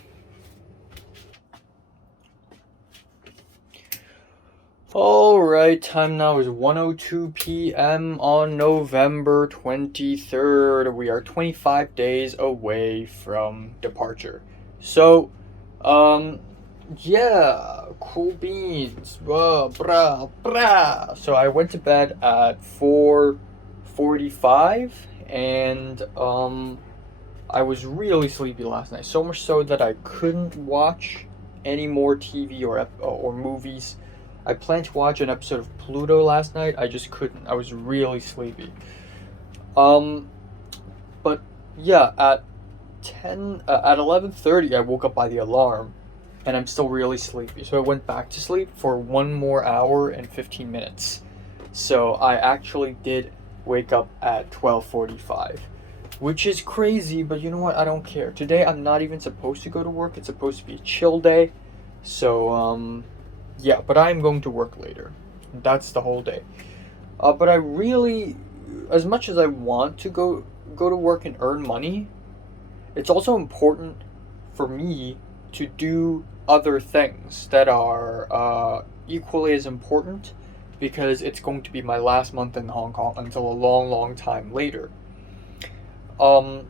Alright, time now is 1:02 p.m. on November 23rd. We are 25 days away from departure. So, yeah, cool beans. Brah. So I went to bed at 4:45 and, I was really sleepy last night. So much so that I couldn't watch any more TV or movies. I planned to watch an episode of Pluto last night. I just couldn't. I was really sleepy. But yeah, at 11:30, I woke up by the alarm, and I'm still really sleepy. So I went back to sleep for 1 more hour and 15 minutes. So I actually did wake up at 12:45, which is crazy. But you know what? I don't care. Today I'm not even supposed to go to work. It's supposed to be a chill day. So yeah, but I'm going to work later. That's the whole day. But I really, as much as I want to go to work and earn money, it's also important for me to do other things that are equally as important, because it's going to be my last month in Hong Kong until a long, long time later. You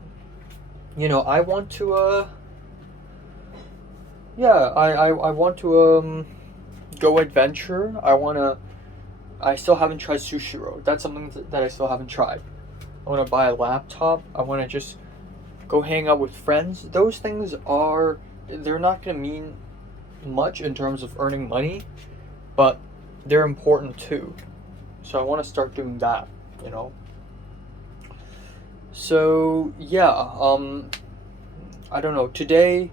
know, I want to I want to go adventure. I still haven't tried sushi roll. That's something that I still haven't tried. I want to buy a laptop. I want to just go hang out with friends. Those things they're not going to mean much in terms of earning money, but they're important too. So I want to start doing that, you know. So yeah, I don't know. Today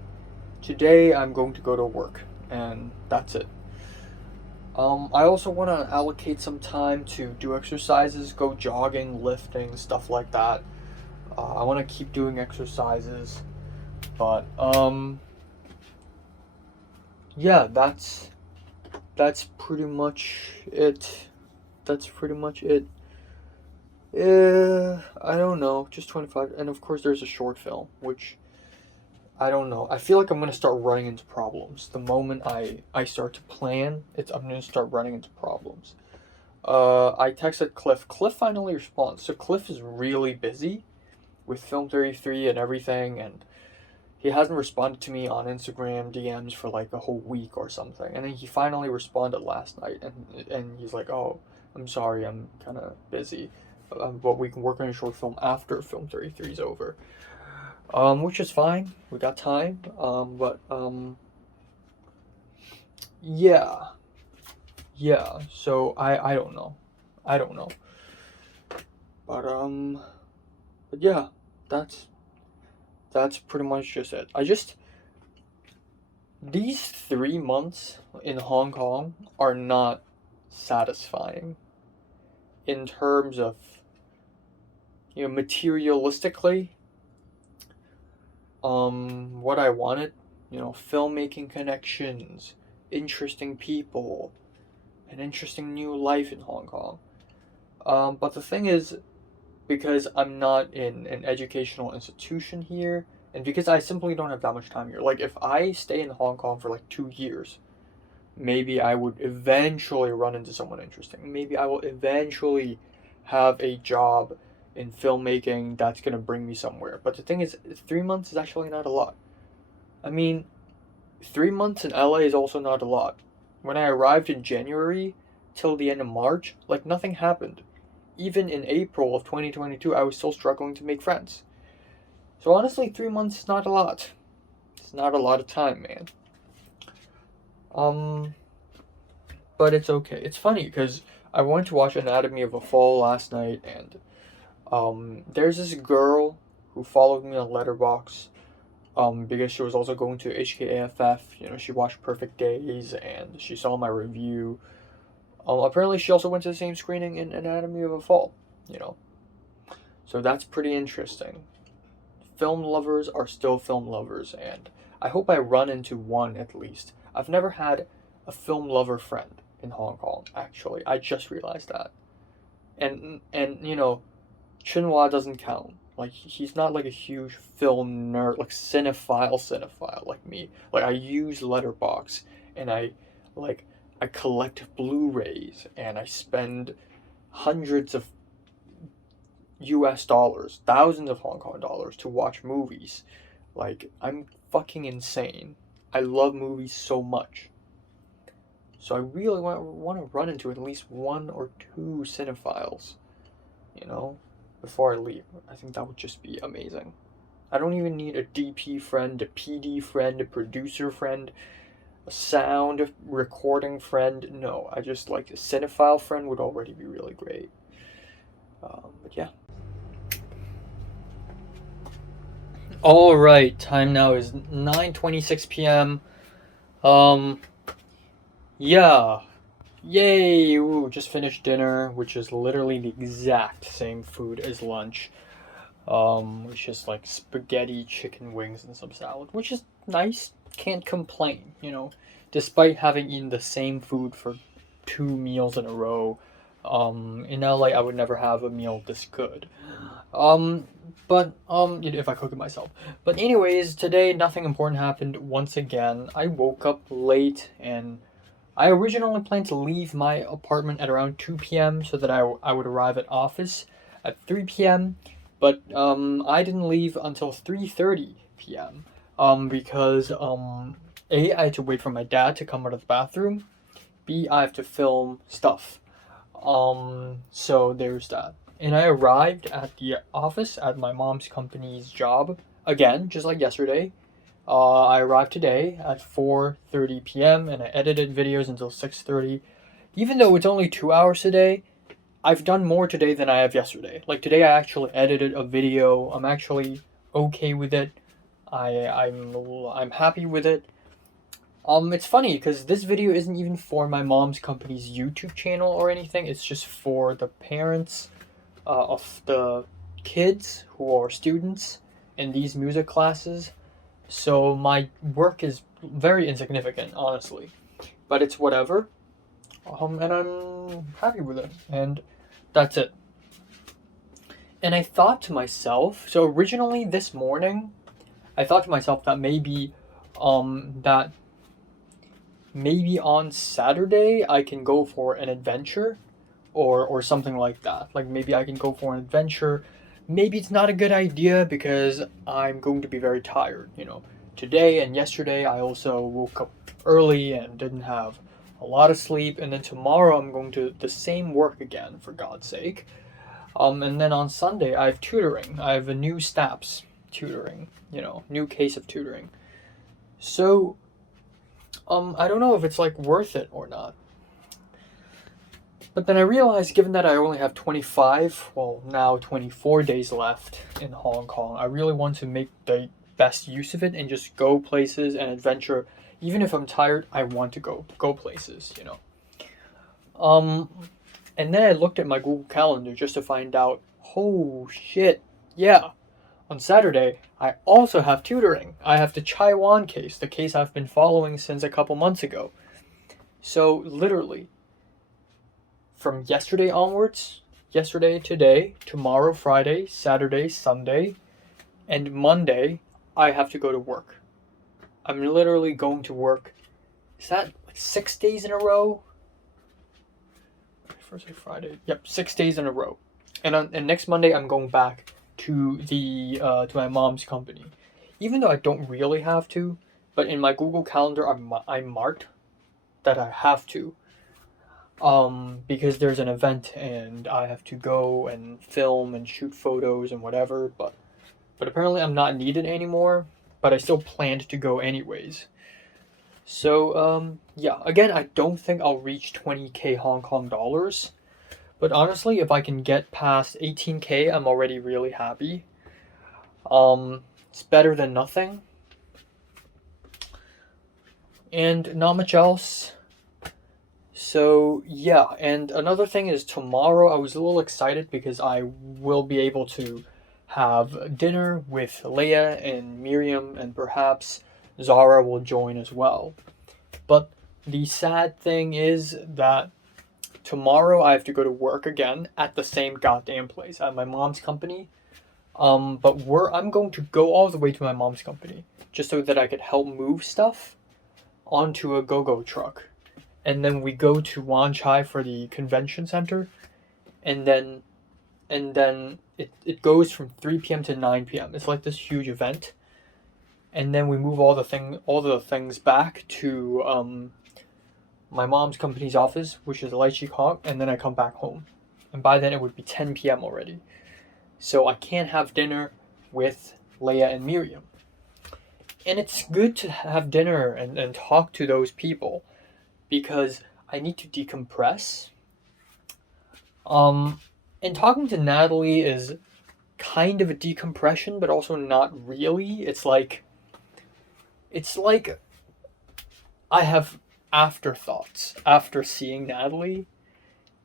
I'm going to go to work, and that's it. I also want to allocate some time to do exercises, go jogging, lifting, stuff like that. I want to keep doing exercises, but yeah, that's pretty much it. That's pretty much it. I don't know, just 25, and of course there's a short film, which I don't know. I feel like I'm gonna start running into problems the moment I start to plan. I'm gonna start running into problems. I texted Cliff. Cliff finally responds. So Cliff is really busy with Film 33 and everything, and he hasn't responded to me on Instagram DMs for like a whole week or something. And then he finally responded last night, and he's like, "Oh, I'm sorry, I'm kind of busy, but we can work on a short film after Film 33 is over." Which is fine. We got time. But yeah, yeah. So I don't know. I don't know. But yeah, that's pretty much just it. These 3 months in Hong Kong are not satisfying in terms of, materialistically, what I wanted, filmmaking connections, interesting people, an interesting new life in Hong Kong. But the thing is, because I'm not in an educational institution here, and because I simply don't have that much time here. Like, if I stay in Hong Kong for like 2 years, maybe I would eventually run into someone interesting. Maybe I will eventually have a job in filmmaking that's going to bring me somewhere. But the thing is, 3 months is actually not a lot. I mean, 3 months in LA is also not a lot. When I arrived in January till the end of March, like, nothing happened. Even in April of 2022, I was still struggling to make friends. So honestly, 3 months is not a lot. It's not a lot of time, man. But it's okay. It's funny because I wanted to watch Anatomy of a Fall last night, and there's this girl who followed me on Letterboxd, because she was also going to HKAFF. She watched Perfect Days, and she saw my review. Apparently, she also went to the same screening in Anatomy of a Fall. So that's pretty interesting. Film lovers are still film lovers, and I hope I run into one at least. I've never had a film lover friend in Hong Kong, actually. I just realized that. And Chunhua doesn't count. Like, he's not like a huge film nerd, like cinephile like me. Like, I use Letterboxd, and I collect Blu-rays, and I spend hundreds of US dollars, thousands of Hong Kong dollars to watch movies. Like, I'm fucking insane. I love movies so much. So I really want to run into at least one or two cinephiles, before I leave. I think that would just be amazing. I don't even need a DP friend, a PD friend, a producer friend, a sound recording friend. No, I just like a cinephile friend would already be really great. But yeah. All right, time now is 9:26 p.m. Yeah. Yay! Ooh, just finished dinner, which is literally the exact same food as lunch. Which is like spaghetti, chicken wings, and some salad, which is nice. Can't complain, despite having eaten the same food for 2 meals in a row. In LA, I would never have a meal this good. But if I cook it myself. But anyways, today nothing important happened once again. I woke up late, and I originally planned to leave my apartment at around 2 p.m. so that I would arrive at office at 3 p.m. But I didn't leave until 3:30 p.m. Because A, I had to wait for my dad to come out of the bathroom. B, I have to film stuff. So there's that. And I arrived at the office at my mom's company's job again, just like yesterday. I arrived today at 4:30 p.m. and I edited videos until 6:30. Even though it's only 2 hours today, I've done more today than I have yesterday. Like, today I actually edited a video. I'm actually okay with it. I'm happy with it. It's funny because this video isn't even for my mom's company's YouTube channel or anything. It's just for the parents of the kids who are students in these music classes. So my work is very insignificant, honestly. But it's whatever. And I'm happy with it. And that's it. And I thought to myself, so originally this morning, I thought to myself that maybe on Saturday I can go for an adventure or something like that. Like maybe I can go for an adventure. Maybe it's not a good idea because I'm going to be very tired, you know. Today and yesterday I also woke up early and didn't have a lot of sleep, and then tomorrow I'm going to the same work again, for God's sake. And then on Sunday I have tutoring. I have a new STAPS tutoring, you know, new case of tutoring. So I don't know if it's like worth it or not. But then I realized, given that I only have 25, well, now 24 days left in Hong Kong, I really want to make the best use of it and just go places and adventure. Even if I'm tired, I want to go places, you know. And then I looked at my Google Calendar just to find out, oh shit, yeah. On Saturday, I also have tutoring. I have the Taiwan case, the case I've been following since a couple months ago. So literally, from yesterday onwards, yesterday, today, tomorrow, Friday, Saturday, Sunday, and Monday, I have to go to work. I'm literally going to work. Is that like 6 days in a row? Thursday, Friday. Yep, 6 days in a row. And next Monday, I'm going back to to my mom's company. Even though I don't really have to, but in my Google Calendar, I marked that I have to. Because there's an event and I have to go and film and shoot photos and whatever, but apparently I'm not needed anymore, but I still planned to go anyways. So, yeah, again, I don't think I'll reach 20k Hong Kong dollars, but honestly, if I can get past 18k, I'm already really happy. It's better than nothing. And not much else. So yeah, and another thing is tomorrow I was a little excited because I will be able to have dinner with Leia and Miriam, and perhaps Zara will join as well. But the sad thing is that tomorrow I have to go to work again at the same goddamn place, at my mom's company. But I'm going to go all the way to my mom's company just so that I could help move stuff onto a go-go truck. And then we go to Wan Chai for the convention center, and then it goes from 3 p.m. to 9 p.m. It's like this huge event, and then we move all the things back to my mom's company's office, which is Lai Chi Kok, and then I come back home, and by then it would be 10 p.m. already, so I can't have dinner with Leia and Miriam. And it's good to have dinner and talk to those people, because I need to decompress. And talking to Natalie is kind of a decompression, but also not really. It's like I have afterthoughts after seeing Natalie,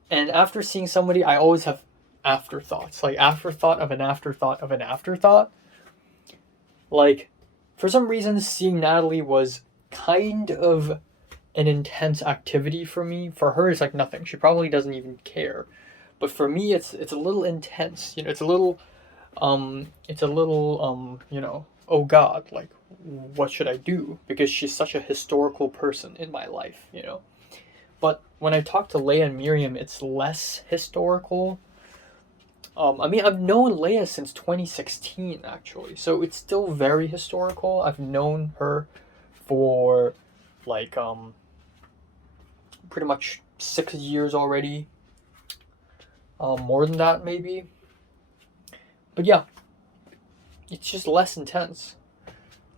and after seeing somebody, I always have afterthoughts, like afterthought of an afterthought of an afterthought. Like, for some reason, seeing Natalie was kind of an intense activity for me. For her, it's like nothing. She probably doesn't even care. But for me, it's a little intense. You know, it's a little, you know, oh God, like, what should I do? Because she's such a historical person in my life, you know. But when I talk to Leia and Miriam, it's less historical. I mean, I've known Leia since 2016, actually. So it's still very historical. I've known her for, like, pretty much 6 years already. More than that, maybe. But yeah, it's just less intense.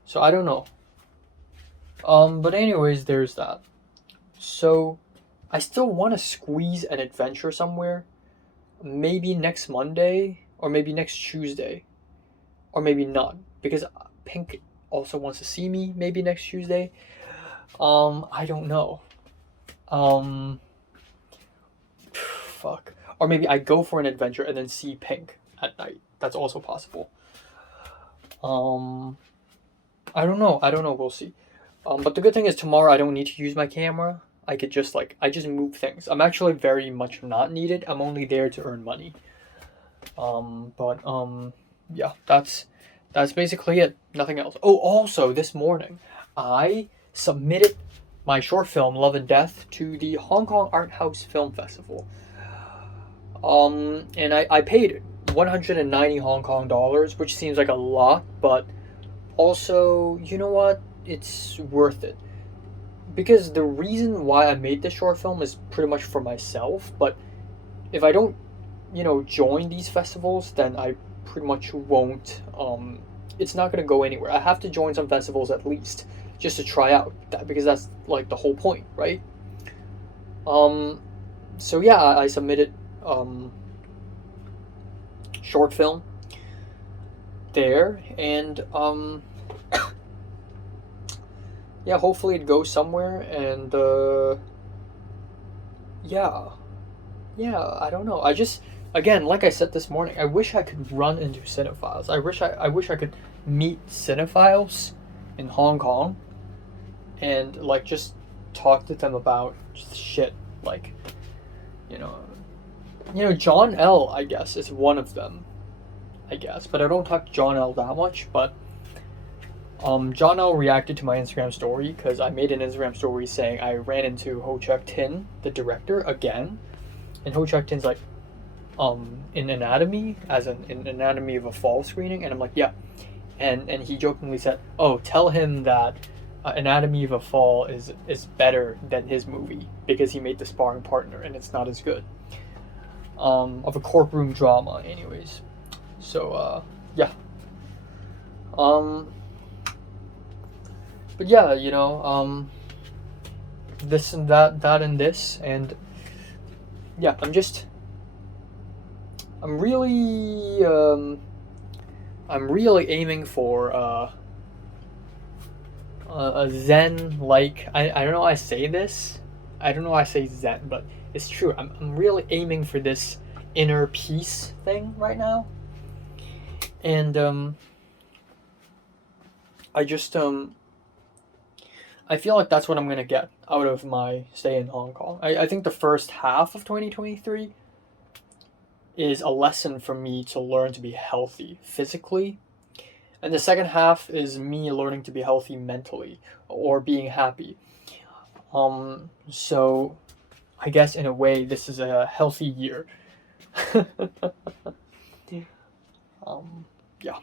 So I don't know. But anyways, there's that. So I still want to squeeze an adventure somewhere. Maybe next Monday, or maybe next Tuesday, or maybe not, because Pink also wants to see me maybe next Tuesday. I don't know. Fuck. Or maybe I go for an adventure and then see pink at night. That's also possible. I don't know. We'll see. But the good thing is tomorrow I don't need to use my camera. I could just I just move things. I'm actually very much not needed. I'm only there to earn money. Yeah, that's basically it. Nothing else. Oh, also this morning, I submitted my short film Love and Death to the Hong Kong Art House Film Festival. And I paid 190 Hong Kong dollars, which seems like a lot, but also, you know what? It's worth it. Because the reason why I made this short film is pretty much for myself, but if I don't, join these festivals, then I pretty much won't, it's not going to go anywhere. I have to join some festivals at least, just to try out that, because that's like the whole point, right? So yeah, I submitted, short film there, and, yeah, hopefully it goes somewhere, and, yeah, I don't know. I just, again, like I said this morning, I wish I could run into cinephiles. I wish I could meet cinephiles in Hong Kong and just talk to them about shit. John L, I guess, is one of them. I guess, but I don't talk to John L that much. But John L reacted to my Instagram story because I made an Instagram story saying I ran into Ho Chuk Tin, the director, again. And Ho Chuk Tin's in Anatomy, in Anatomy of a Fall screening, and I'm like, yeah. And he jokingly said, oh, tell him that Anatomy of a Fall is better than his movie because he made the sparring partner and it's not as good. Of a courtroom drama, anyways. So, yeah. But yeah, this and that and this, and yeah, I'm really aiming for a Zen, I don't know how I say this. I don't know how I say Zen, but it's true. I'm really aiming for this inner peace thing right now. And I feel like that's what I'm gonna get out of my stay in Hong Kong. I think the first half of 2023 is a lesson for me to learn to be healthy physically. And the second half is me learning to be healthy mentally or being happy. So I guess in a way this is a healthy year. Yeah.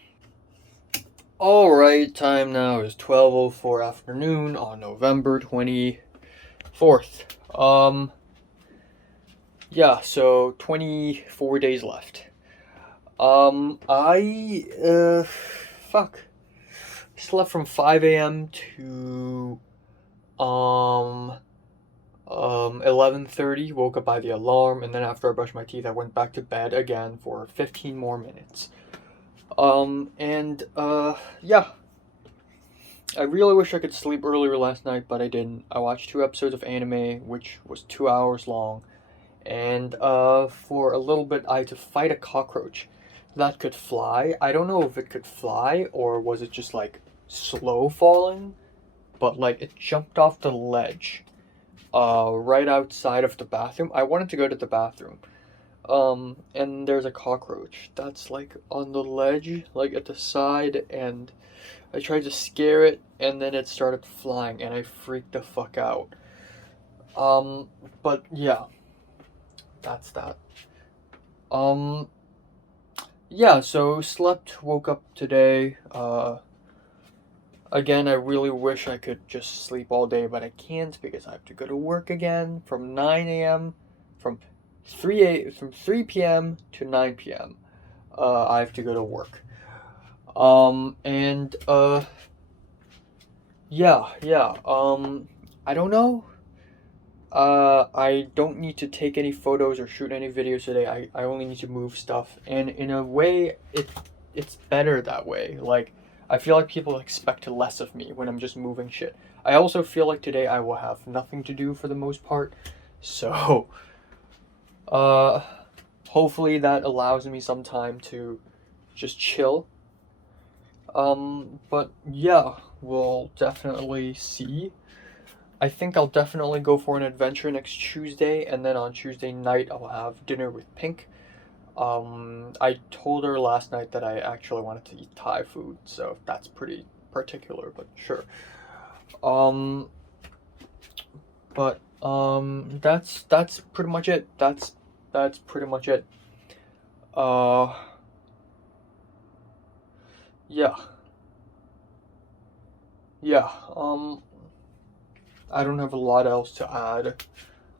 Alright, time now is 12:04 afternoon on November 24th. Yeah, so 24 days left. Slept from 5 a.m. to 11:30, woke up by the alarm, and then after I brushed my teeth, I went back to bed again for 15 more minutes. Yeah. I really wish I could sleep earlier last night, but I didn't. I watched 2 episodes of anime, which was 2 hours long, and, for a little bit, I had to fight a cockroach that could fly. I don't know if it could fly, or was it just, slow falling, but, it jumped off the ledge, right outside of the bathroom. I wanted to go to the bathroom. And there's a cockroach that's on the ledge, at the side, and I tried to scare it, and then it started flying, and I freaked the fuck out. But yeah, that's that. Yeah, so slept, woke up today. Again, I really wish I could just sleep all day, but I can't because I have to go to work again from 9 a.m. from 3 p.m. to 9 p.m. I have to go to work. Yeah. I don't know. I don't need to take any photos or shoot any videos today. I only need to move stuff, and in a way, it's better that way. I feel like people expect less of me when I'm just moving shit. I also feel like today I will have nothing to do for the most part. So, hopefully that allows me some time to just chill. But yeah, we'll definitely see. I think I'll definitely go for an adventure next Tuesday, and then on Tuesday night I'll have dinner with Pink. I told her last night that I actually wanted to eat Thai food, so that's pretty particular, but sure. But that's pretty much it. That's pretty much it. Yeah. Yeah. I don't have a lot else to add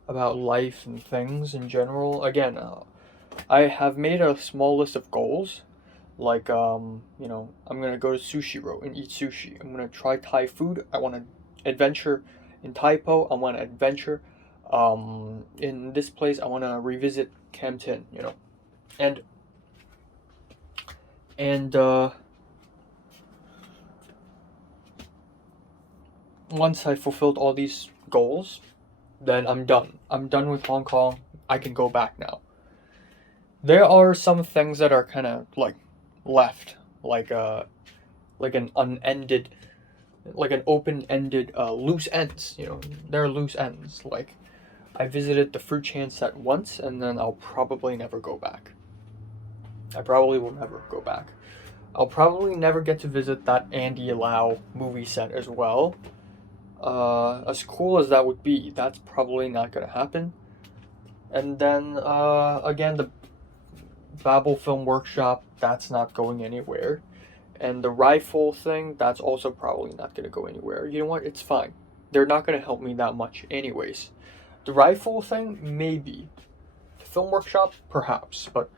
about life and things in general. Again, I have made a small list of goals. Like, you know, I'm gonna go to Sushi Row and eat sushi. I'm gonna try Thai food. I want to adventure in Taipo. I want to adventure, in this place. I want to revisit Campton. You know, and and once I fulfilled all these goals, then I'm done. I'm done with Hong Kong. I can go back now. There are some things that are kind of like left, like an unended, like an open-ended loose ends. You know, there are loose ends. Like I visited the fruit chain set once, and then I'll probably never go back. I probably will never go back. I'll probably never get to visit that Andy Lau movie set as well. As cool as that would be, that's probably not gonna happen. And then again, the Babel Film Workshop, that's not going anywhere. And the rifle thing, that's also probably not gonna go anywhere. You know what? It's fine. They're not gonna help me that much anyways. The rifle thing, maybe. The film workshop, perhaps. But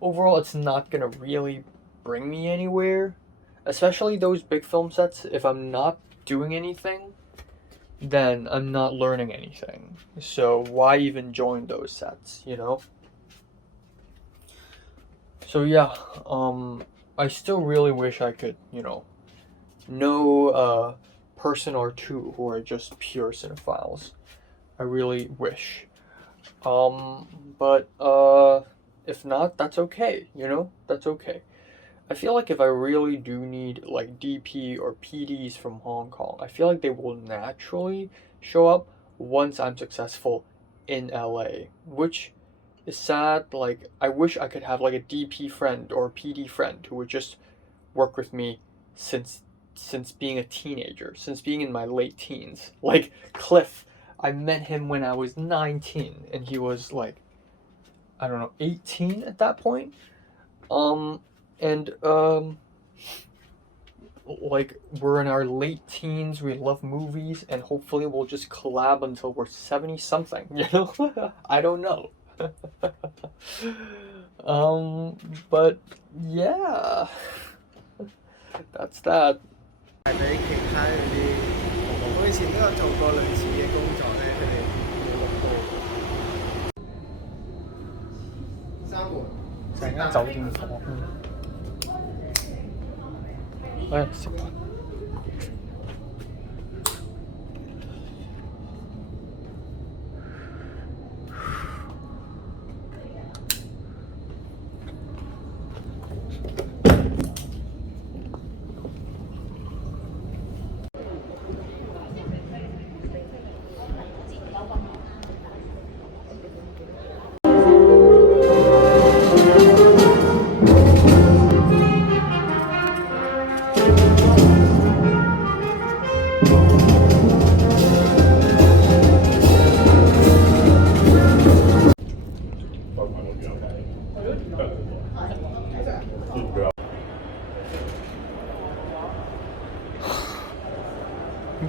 overall, it's not gonna really bring me anywhere. Especially those big film sets. If I'm not doing anything, then I'm not learning anything. So why even join those sets, you know? So yeah, I still really wish I could, you know a person or two who are just pure cinephiles. I really wish. But if not, that's okay, you know? That's okay. I feel like if I really do need like DP or PDs from Hong Kong, I feel like they will naturally show up once I'm successful in LA, which is sad. Like I wish I could have like a DP friend or a PD friend who would just work with me since being a teenager, since being in my late teens. Like Cliff, I met him when I was 19 and he was like, I don't know, 18 at that point. And like we're in our late teens, we love movies, and hopefully we'll just collab until we're 70 something, you know? I don't know. But yeah, that's that. 係比其他嗰啲，我以前都有做過類似嘅工作咧，佢哋冇錄過。三門。成間酒店房。食飯。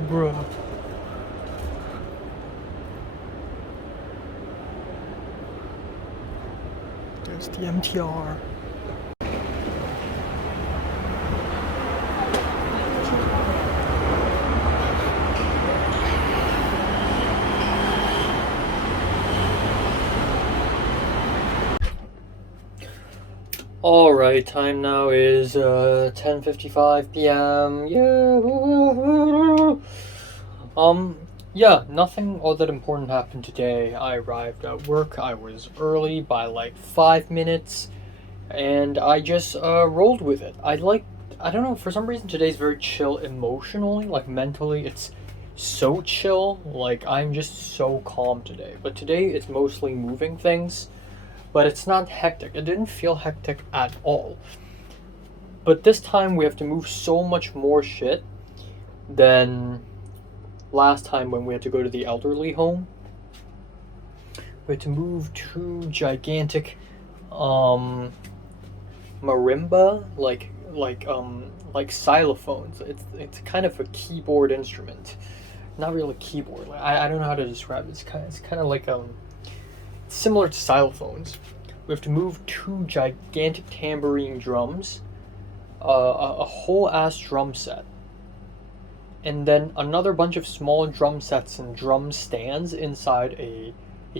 Bruh. There's the MTR. Alright, time now is 10:55 p.m. Yeah. Yeah, nothing all that important happened today. I arrived at work. I was early by like 5 minutes, and I just rolled with it. I don't know, for some reason today's very chill emotionally, like mentally, it's so chill. Like, I'm just so calm today. But today it's mostly moving things, but it's not hectic. It didn't feel hectic at all. But this time we have to move so much more shit than last time when we had to go to the elderly home. We had to move two gigantic marimba, like xylophones. It's kind of a keyboard instrument. Not really a keyboard. Like, I don't know how to describe it. It's kind of like similar to xylophones. We have to move two gigantic tambourine drums, a whole ass drum set, and then another bunch of small drum sets and drum stands inside a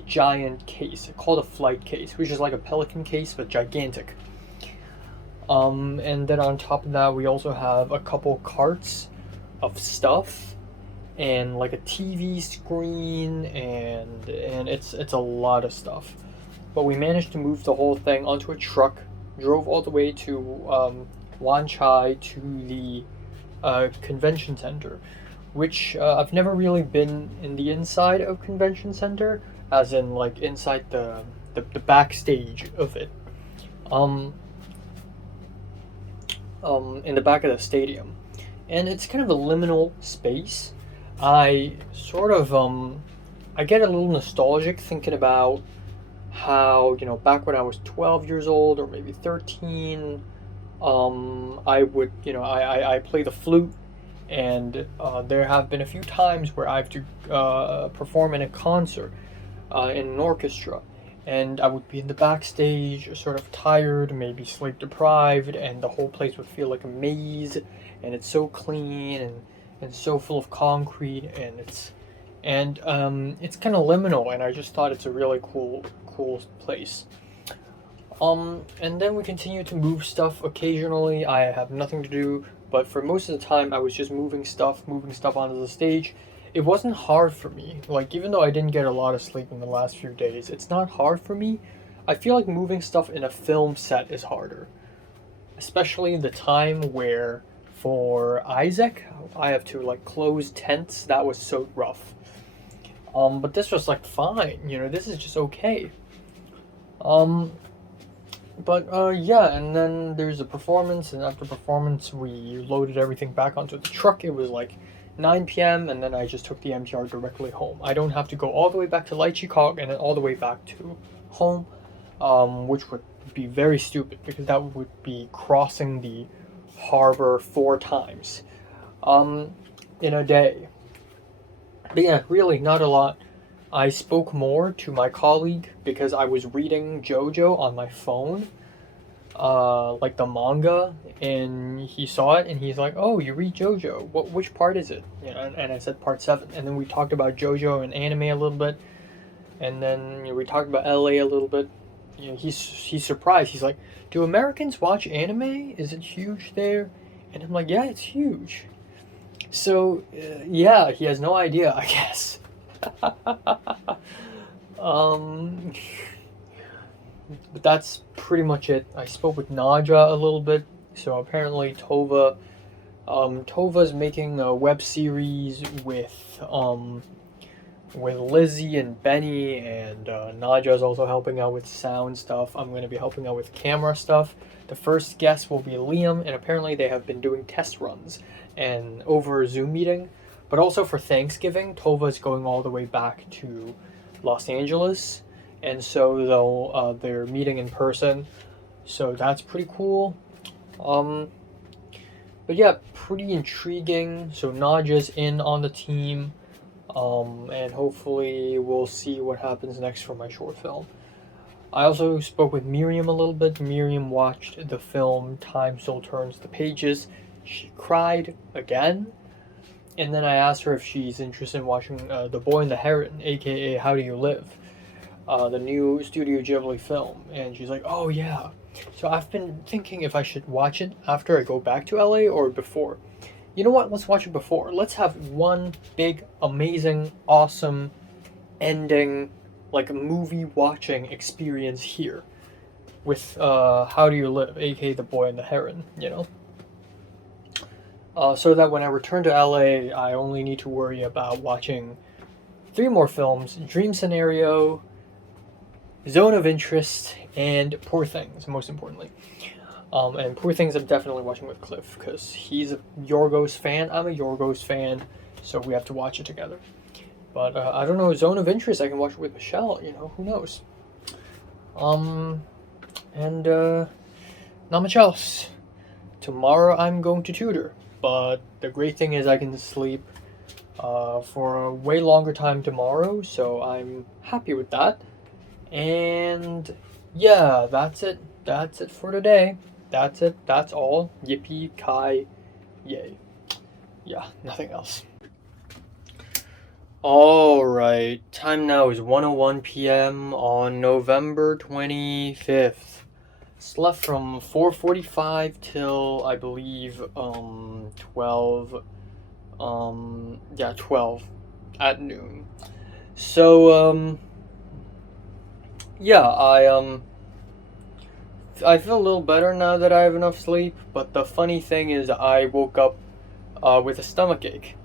giant case called a flight case, which is like a pelican case but gigantic. And then on top of that, we also have a couple carts of stuff and like a TV screen, and it's a lot of stuff. But we managed to move the whole thing onto a truck, drove all the way to Wan Chai to the convention center, which I've never really been in the inside of convention center, as in like inside the backstage of it. In the back of the stadium, and it's kind of a liminal space. I sort of I get a little nostalgic thinking about how, back when I was 12 years old or maybe 13, I would, I play the flute, and there have been a few times where I have to perform in a concert in an orchestra, and I would be in the backstage, sort of tired, maybe sleep deprived, and the whole place would feel like a maze, and it's so clean and so full of concrete, and it's kind of liminal, and I just thought it's a really cool place. And then we continue to move stuff occasionally. I have nothing to do, but for most of the time I was just moving stuff onto the stage. It wasn't hard for me. Like, even though I didn't get a lot of sleep in the last few days, it's not hard for me. I feel like moving stuff in a film set is harder. Especially the time where, for Isaac, I have to like close tents. That was so rough. But this was like fine, this is just okay. Yeah, and then there's a performance, and after performance, we loaded everything back onto the truck. It was like 9 p.m., and then I just took the MTR directly home. I don't have to go all the way back to Lychee and then all the way back to home, which would be very stupid, because that would be crossing the harbor 4 times in a day. But yeah, really not a lot. I spoke more to my colleague because I was reading JoJo on my phone, like the manga, and he saw it and he's like, "Oh, you read JoJo? Which part is it?" And I said part 7, and then we talked about JoJo and anime a little bit, and then we talked about LA a little bit. He's surprised. He's like, "Do Americans watch anime? Is it huge there?" And I'm like, "Yeah, it's huge." So yeah, he has no idea, I guess. But that's pretty much it. I spoke with Naja a little bit. So apparently Tova's making a web series with Lizzie and Benny, and Naja's also helping out with sound stuff. I'm going to be helping out with camera stuff. The first guest will be Liam, and apparently they have been doing test runs and over a Zoom meeting. But also for Thanksgiving, Tova's going all the way back to Los Angeles, and so they're meeting in person. So that's pretty cool. But yeah, pretty intriguing. So Naja's in on the team, and hopefully we'll see what happens next for my short film. I also spoke with Miriam a little bit. Miriam watched the film Time Still Turns the Pages. She cried again. And then I asked her if she's interested in watching The Boy and the Heron, aka How Do You Live, the new Studio Ghibli film. And she's like, "Oh yeah, So I've been thinking if I should watch it after I go back to LA or before. You know what? Let's watch it before. Let's have one big, amazing, awesome ending, like a movie watching experience here with How Do You Live, aka The Boy and the Heron, you know? So that when I return to LA, I only need to worry about watching 3 more films: Dream Scenario, Zone of Interest, and Poor Things, most importantly. And Poor Things I'm definitely watching with Cliff because he's a Yorgos fan. I'm a Yorgos fan, so we have to watch it together. But I don't know, Zone of Interest, I can watch it with Michelle, you know, who knows? And not much else. Tomorrow I'm going to tutor, but the great thing is I can sleep for a way longer time tomorrow, so I'm happy with that. And yeah, that's it. That's it for today. That's it. That's all. Yippee ki yay. Yeah, nothing else. Alright, time now is 1:01 p.m. on November 25th. Slept from 4:45 till I believe 12 12 at noon. So yeah, I feel a little better now that I have enough sleep, but the funny thing is I woke up with a stomach ache.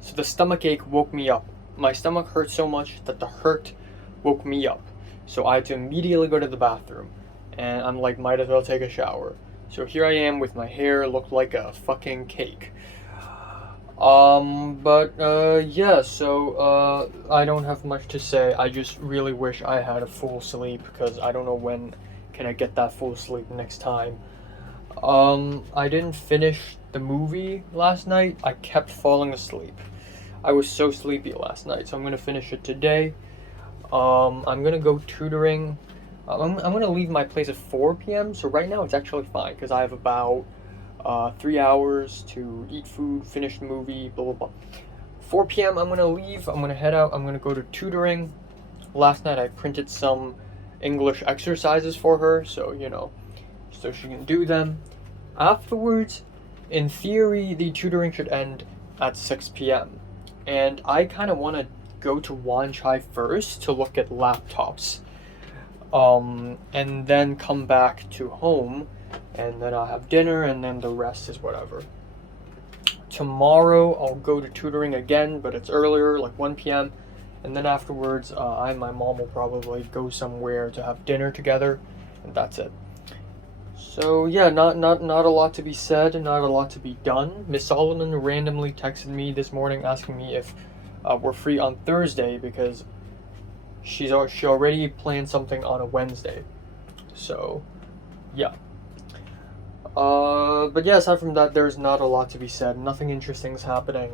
So the stomach ache woke me up. My stomach hurt so much that the hurt woke me up. So I had to immediately go to the bathroom. And I'm like, might as well take a shower. So here I am with my hair looked like a fucking cake. Yeah, so I don't have much to say. I just really wish I had a full sleep because I don't know when can I get that full sleep next time. I didn't finish the movie last night. I kept falling asleep. I was so sleepy last night, so I'm gonna finish it today. I'm gonna go tutoring. I'm gonna leave my place at 4 p.m. So right now it's actually fine because I have about 3 hours to eat food, finish the movie, blah blah blah. 4 p.m. I'm gonna leave. I'm gonna head out. I'm gonna go to tutoring. Last night I printed some English exercises for her, so you know, so she can do them. Afterwards, in theory, the tutoring should end at 6 p.m. And I kind of want to go to Wan Chai first to look at laptops. And then come back to home, and then I'll have dinner, and then the rest is whatever. Tomorrow I'll go to tutoring again, but it's earlier, like 1 p.m. And then afterwards, I and my mom will probably go somewhere to have dinner together, and that's it. So yeah, not a lot to be said, not a lot to be done. Miss Solomon randomly texted me this morning asking me if we're free on Thursday because she already planned something on a Wednesday. So yeah. But yeah, aside from that, there's not a lot to be said. Nothing interesting is happening.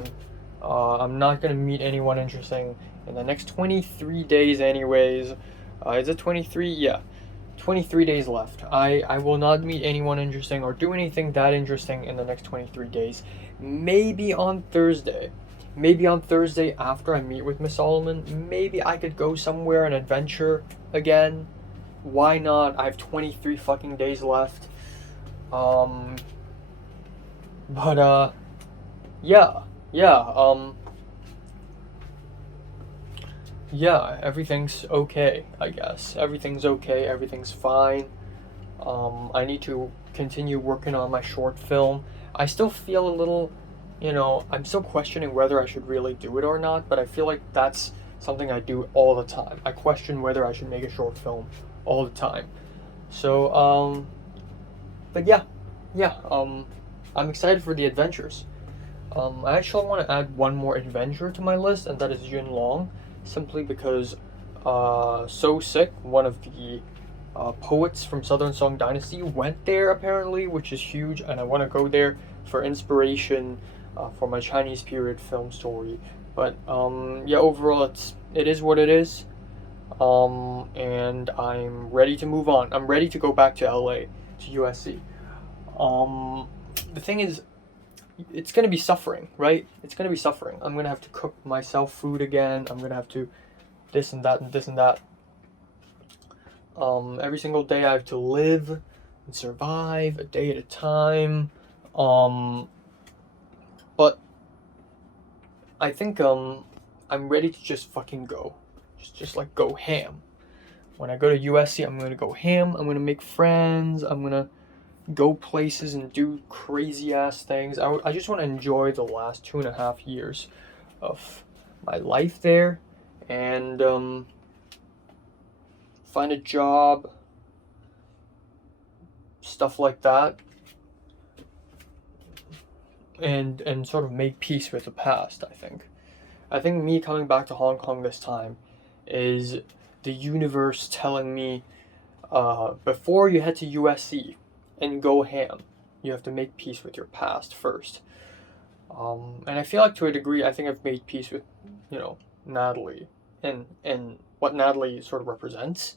I'm not gonna meet anyone interesting in the next 23 days anyways. Is it 23? Yeah. 23 days left. I will not meet anyone interesting or do anything that interesting in the next 23 days. Maybe on Thursday. Maybe on Thursday after I meet with Miss Solomon, maybe I could go somewhere and adventure again. Why not? I have 23 fucking days left. Yeah, everything's okay, I guess. Everything's okay, everything's fine. I need to continue working on my short film. I still feel a little, you know, I'm still questioning whether I should really do it or not, but I feel like that's something I do all the time. I question whether I should make a short film all the time. So, but yeah, I'm excited for the adventures. I actually want to add one more adventure to my list, and that is Yun Long, simply because So Sick, one of the poets from Southern Song Dynasty, went there apparently, which is huge, and I want to go there for inspiration for my Chinese period film story. But yeah, overall it is what it is, and I'm ready to move on. I'm ready to go back to LA, to USC. The thing is, it's gonna be suffering, right? It's gonna be suffering. I'm gonna have to cook myself food again. I'm gonna have to this and that and this and that. Every single day I have to live and survive a day at a time. But I think I'm ready to just fucking go. Just like go ham. When I go to USC, I'm gonna go ham. I'm gonna make friends. I'm gonna go places and do crazy ass things. I just want to enjoy the last 2.5 years of my life there, and find a job, stuff like that, and sort of make peace with the past. I think me coming back to Hong Kong this time is the universe telling me, before you head to USC and go ham, you have to make peace with your past first. And I feel like to a degree, I think I've made peace with, Natalie and what Natalie sort of represents.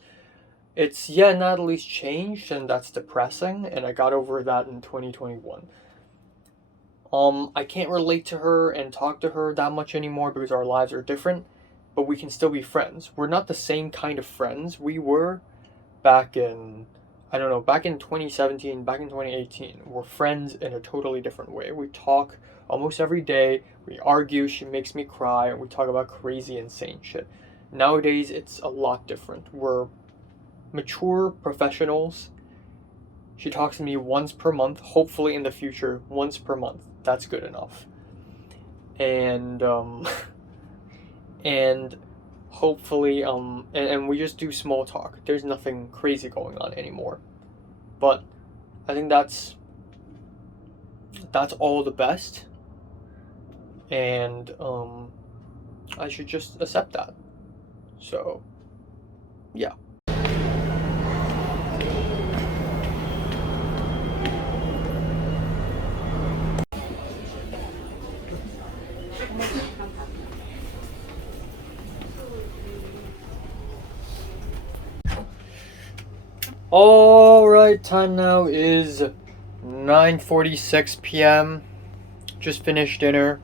It's, yeah, Natalie's changed and that's depressing, and I got over that in 2021. I can't relate to her and talk to her that much anymore because our lives are different, but we can still be friends. We're not the same kind of friends we were back in, back in 2017, back in 2018. We're friends in a totally different way. We talk almost every day, we argue, she makes me cry, and we talk about crazy, insane shit. Nowadays, it's a lot different. We're mature professionals. She talks to me once per month, hopefully in the future, once per month. That's good enough. And, and hopefully, and we just do small talk. There's nothing crazy going on anymore. But I think that's all the best. And, I should just accept that. So, yeah. Alright, time now is 9:46 p.m. Just finished dinner.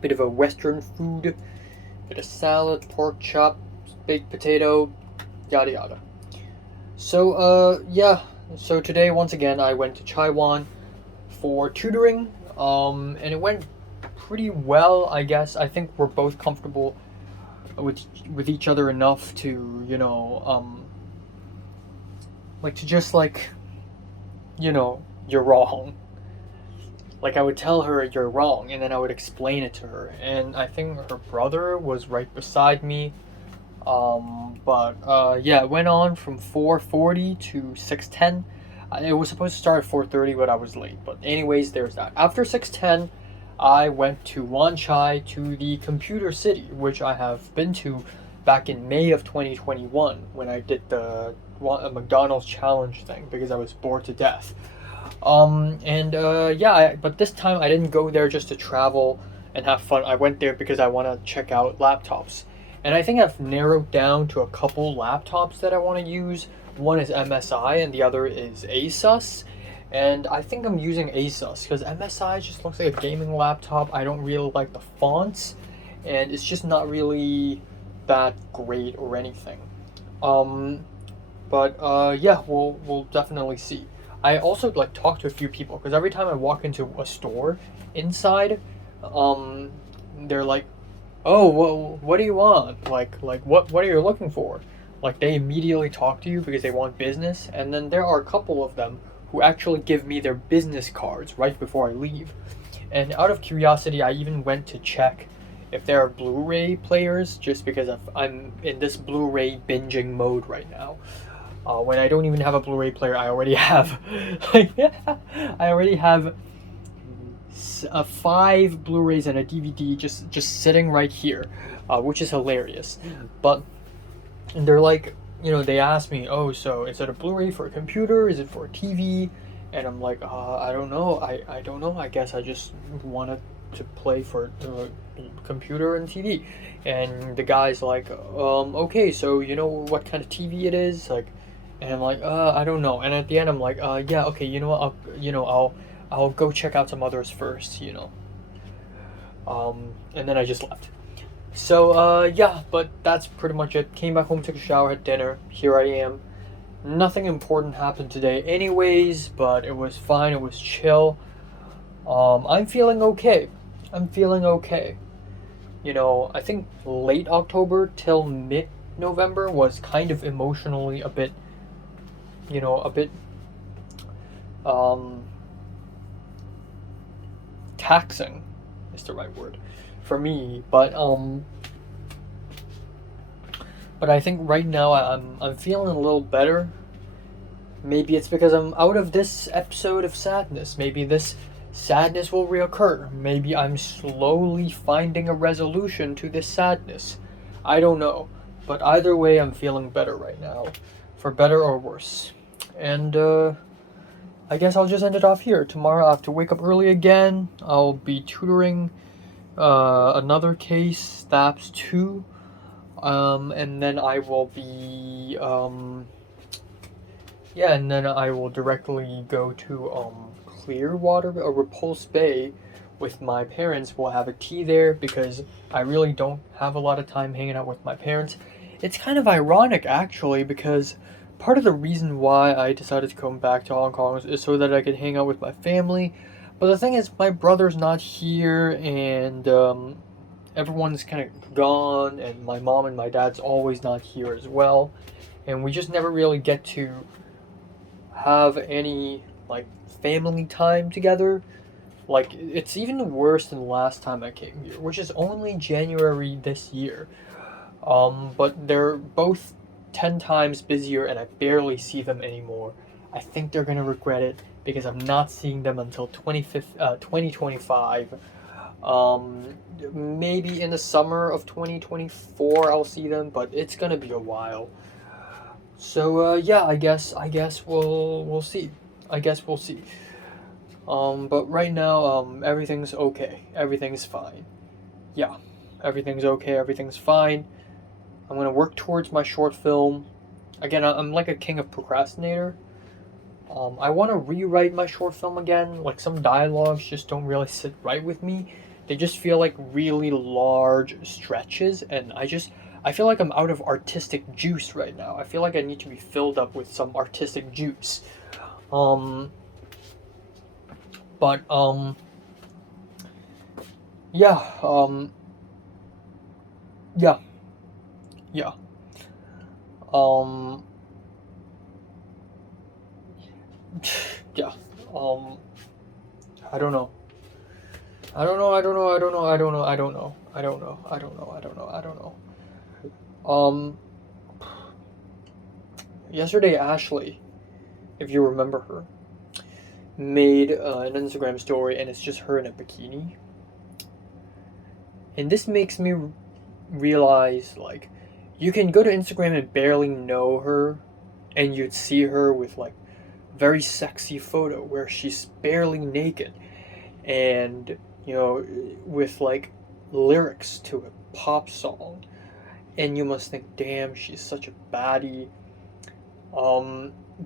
Bit of a Western food. Bit of salad, pork chop, baked potato, yada yada. So, yeah. So today, once again, I went to Taiwan for tutoring. And it went pretty well, I guess. I think we're both comfortable with each other enough to, to just you're wrong. Like, I would tell her you're wrong, and then I would explain it to her. And I think her brother was right beside me. Yeah, it went on from 4:40 to 6:10. It was supposed to start at 4:30, but I was late. But anyways, there's that. After 6:10, I went to Wan Chai, to the Computer City, which I have been to back in May of 2021 when I did the McDonald's challenge thing because I was bored to death. But this time I didn't go there just to travel and have fun. I went there because I want to check out laptops. And I think I've narrowed down to a couple laptops that I want to use. One is MSI and the other is Asus. And I think I'm using Asus because MSI just looks like a gaming laptop. I don't really like the fonts, and it's just not really that great or anything. Yeah, we'll definitely see. I also talk to a few people because every time I walk into a store inside, they're like, "Oh, well, what do you want? What are you looking for?" Like, they immediately talk to you because they want business, and then there are a couple of them who actually give me their business cards right before I leave. And out of curiosity, I even went to check if there are Blu-ray players, just because I'm in this Blu-ray binging mode right now. When I don't even have a Blu-ray player, I already have I already have 5 Blu-rays and a DVD just sitting right here, which is hilarious. But they're like, they ask me, "Oh, so is it a Blu-ray for a computer? Is it for a TV?" And I'm like, I don't know. I don't know. I guess I just wanted to play for the computer and TV. And the guy's like, okay, so you know what kind of TV it is? And I'm like, I don't know. And at the end, I'm like, yeah, okay, you know what? I'll go check out some others first, And then I just left. So, yeah, but that's pretty much it. Came back home, took a shower, had dinner. Here I am. nothing important happened today anyways, but it was fine, it was chill. I'm feeling okay. I'm feeling okay. You know, I think late October till mid-November was kind of emotionally a bit, um, taxing is the right word for me, but I think right now I'm feeling a little better. Maybe it's because I'm out of this episode of sadness. Maybe this sadness will reoccur. Maybe I'm slowly finding a resolution to this sadness. I don't know. But either way, I'm feeling better right now. For better or worse. And I guess I'll just end it off here. Tomorrow I have to wake up early again. I'll be tutoring another case, STAPS 2. And then I will be and then I will directly go to Clearwater or Repulse Bay with my parents. We'll have a tea there because I really don't have a lot of time hanging out with my parents. It's kind of ironic actually, because part of the reason why I decided to come back to Hong Kong is so that I could hang out with my family. But the thing is, my brother's not here, and everyone's kind of gone, and my mom and my dad's always not here as well. And we just never really get to have any like family time together. Like, it's even worse than the last time I came here, which is only January this year. But they're both 10 times busier and I barely see them anymore. I think they're gonna regret it because I'm not seeing them until 2025. Maybe in the summer of 2024 I'll see them, but it's gonna be a while. So yeah, I guess we'll see. I guess we'll see. But right now, everything's okay. Everything's fine. Yeah, everything's okay. Everything's fine. I'm gonna work towards my short film. Again, I'm like a king of procrastinator. I want to rewrite my short film again. Like, some dialogues just don't really sit right with me. They just feel like really large stretches, and I feel like I'm out of artistic juice right now. I feel like I need to be filled up with some artistic juice. But yeah, yeah, yeah. Um, yeah. I don't know. I don't know. I don't know. I don't know. I don't know. I don't know. I don't know. I don't know. I don't know. I don't know. Yesterday, Ashley, if you remember her, made an Instagram story, and it's just her in a bikini. And this makes me realize, like, you can go to Instagram and barely know her, and you'd see her with, like, very sexy photo where she's barely naked, and, you know, with, like, lyrics to a pop song. And you must think, damn, she's such a baddie.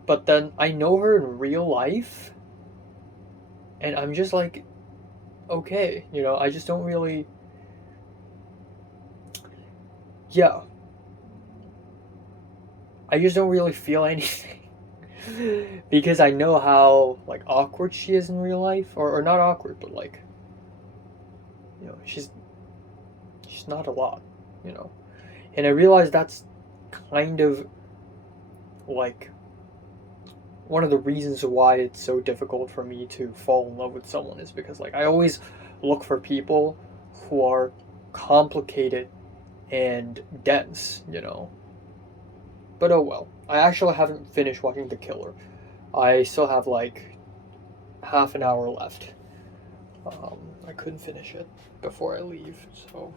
But then I know her in real life, and I'm just like, okay, you know, I just don't really, yeah, I just don't really feel anything. Because I know how, like, awkward she is in real life, or not awkward, but, like, you know, she's not a lot, you know. And I realize that's kind of, like, one of the reasons why it's so difficult for me to fall in love with someone is because, like, I always look for people who are complicated and dense, you know. But oh well. I actually haven't finished watching The Killer. I still have, like, half an hour left. I couldn't finish it before I leave, so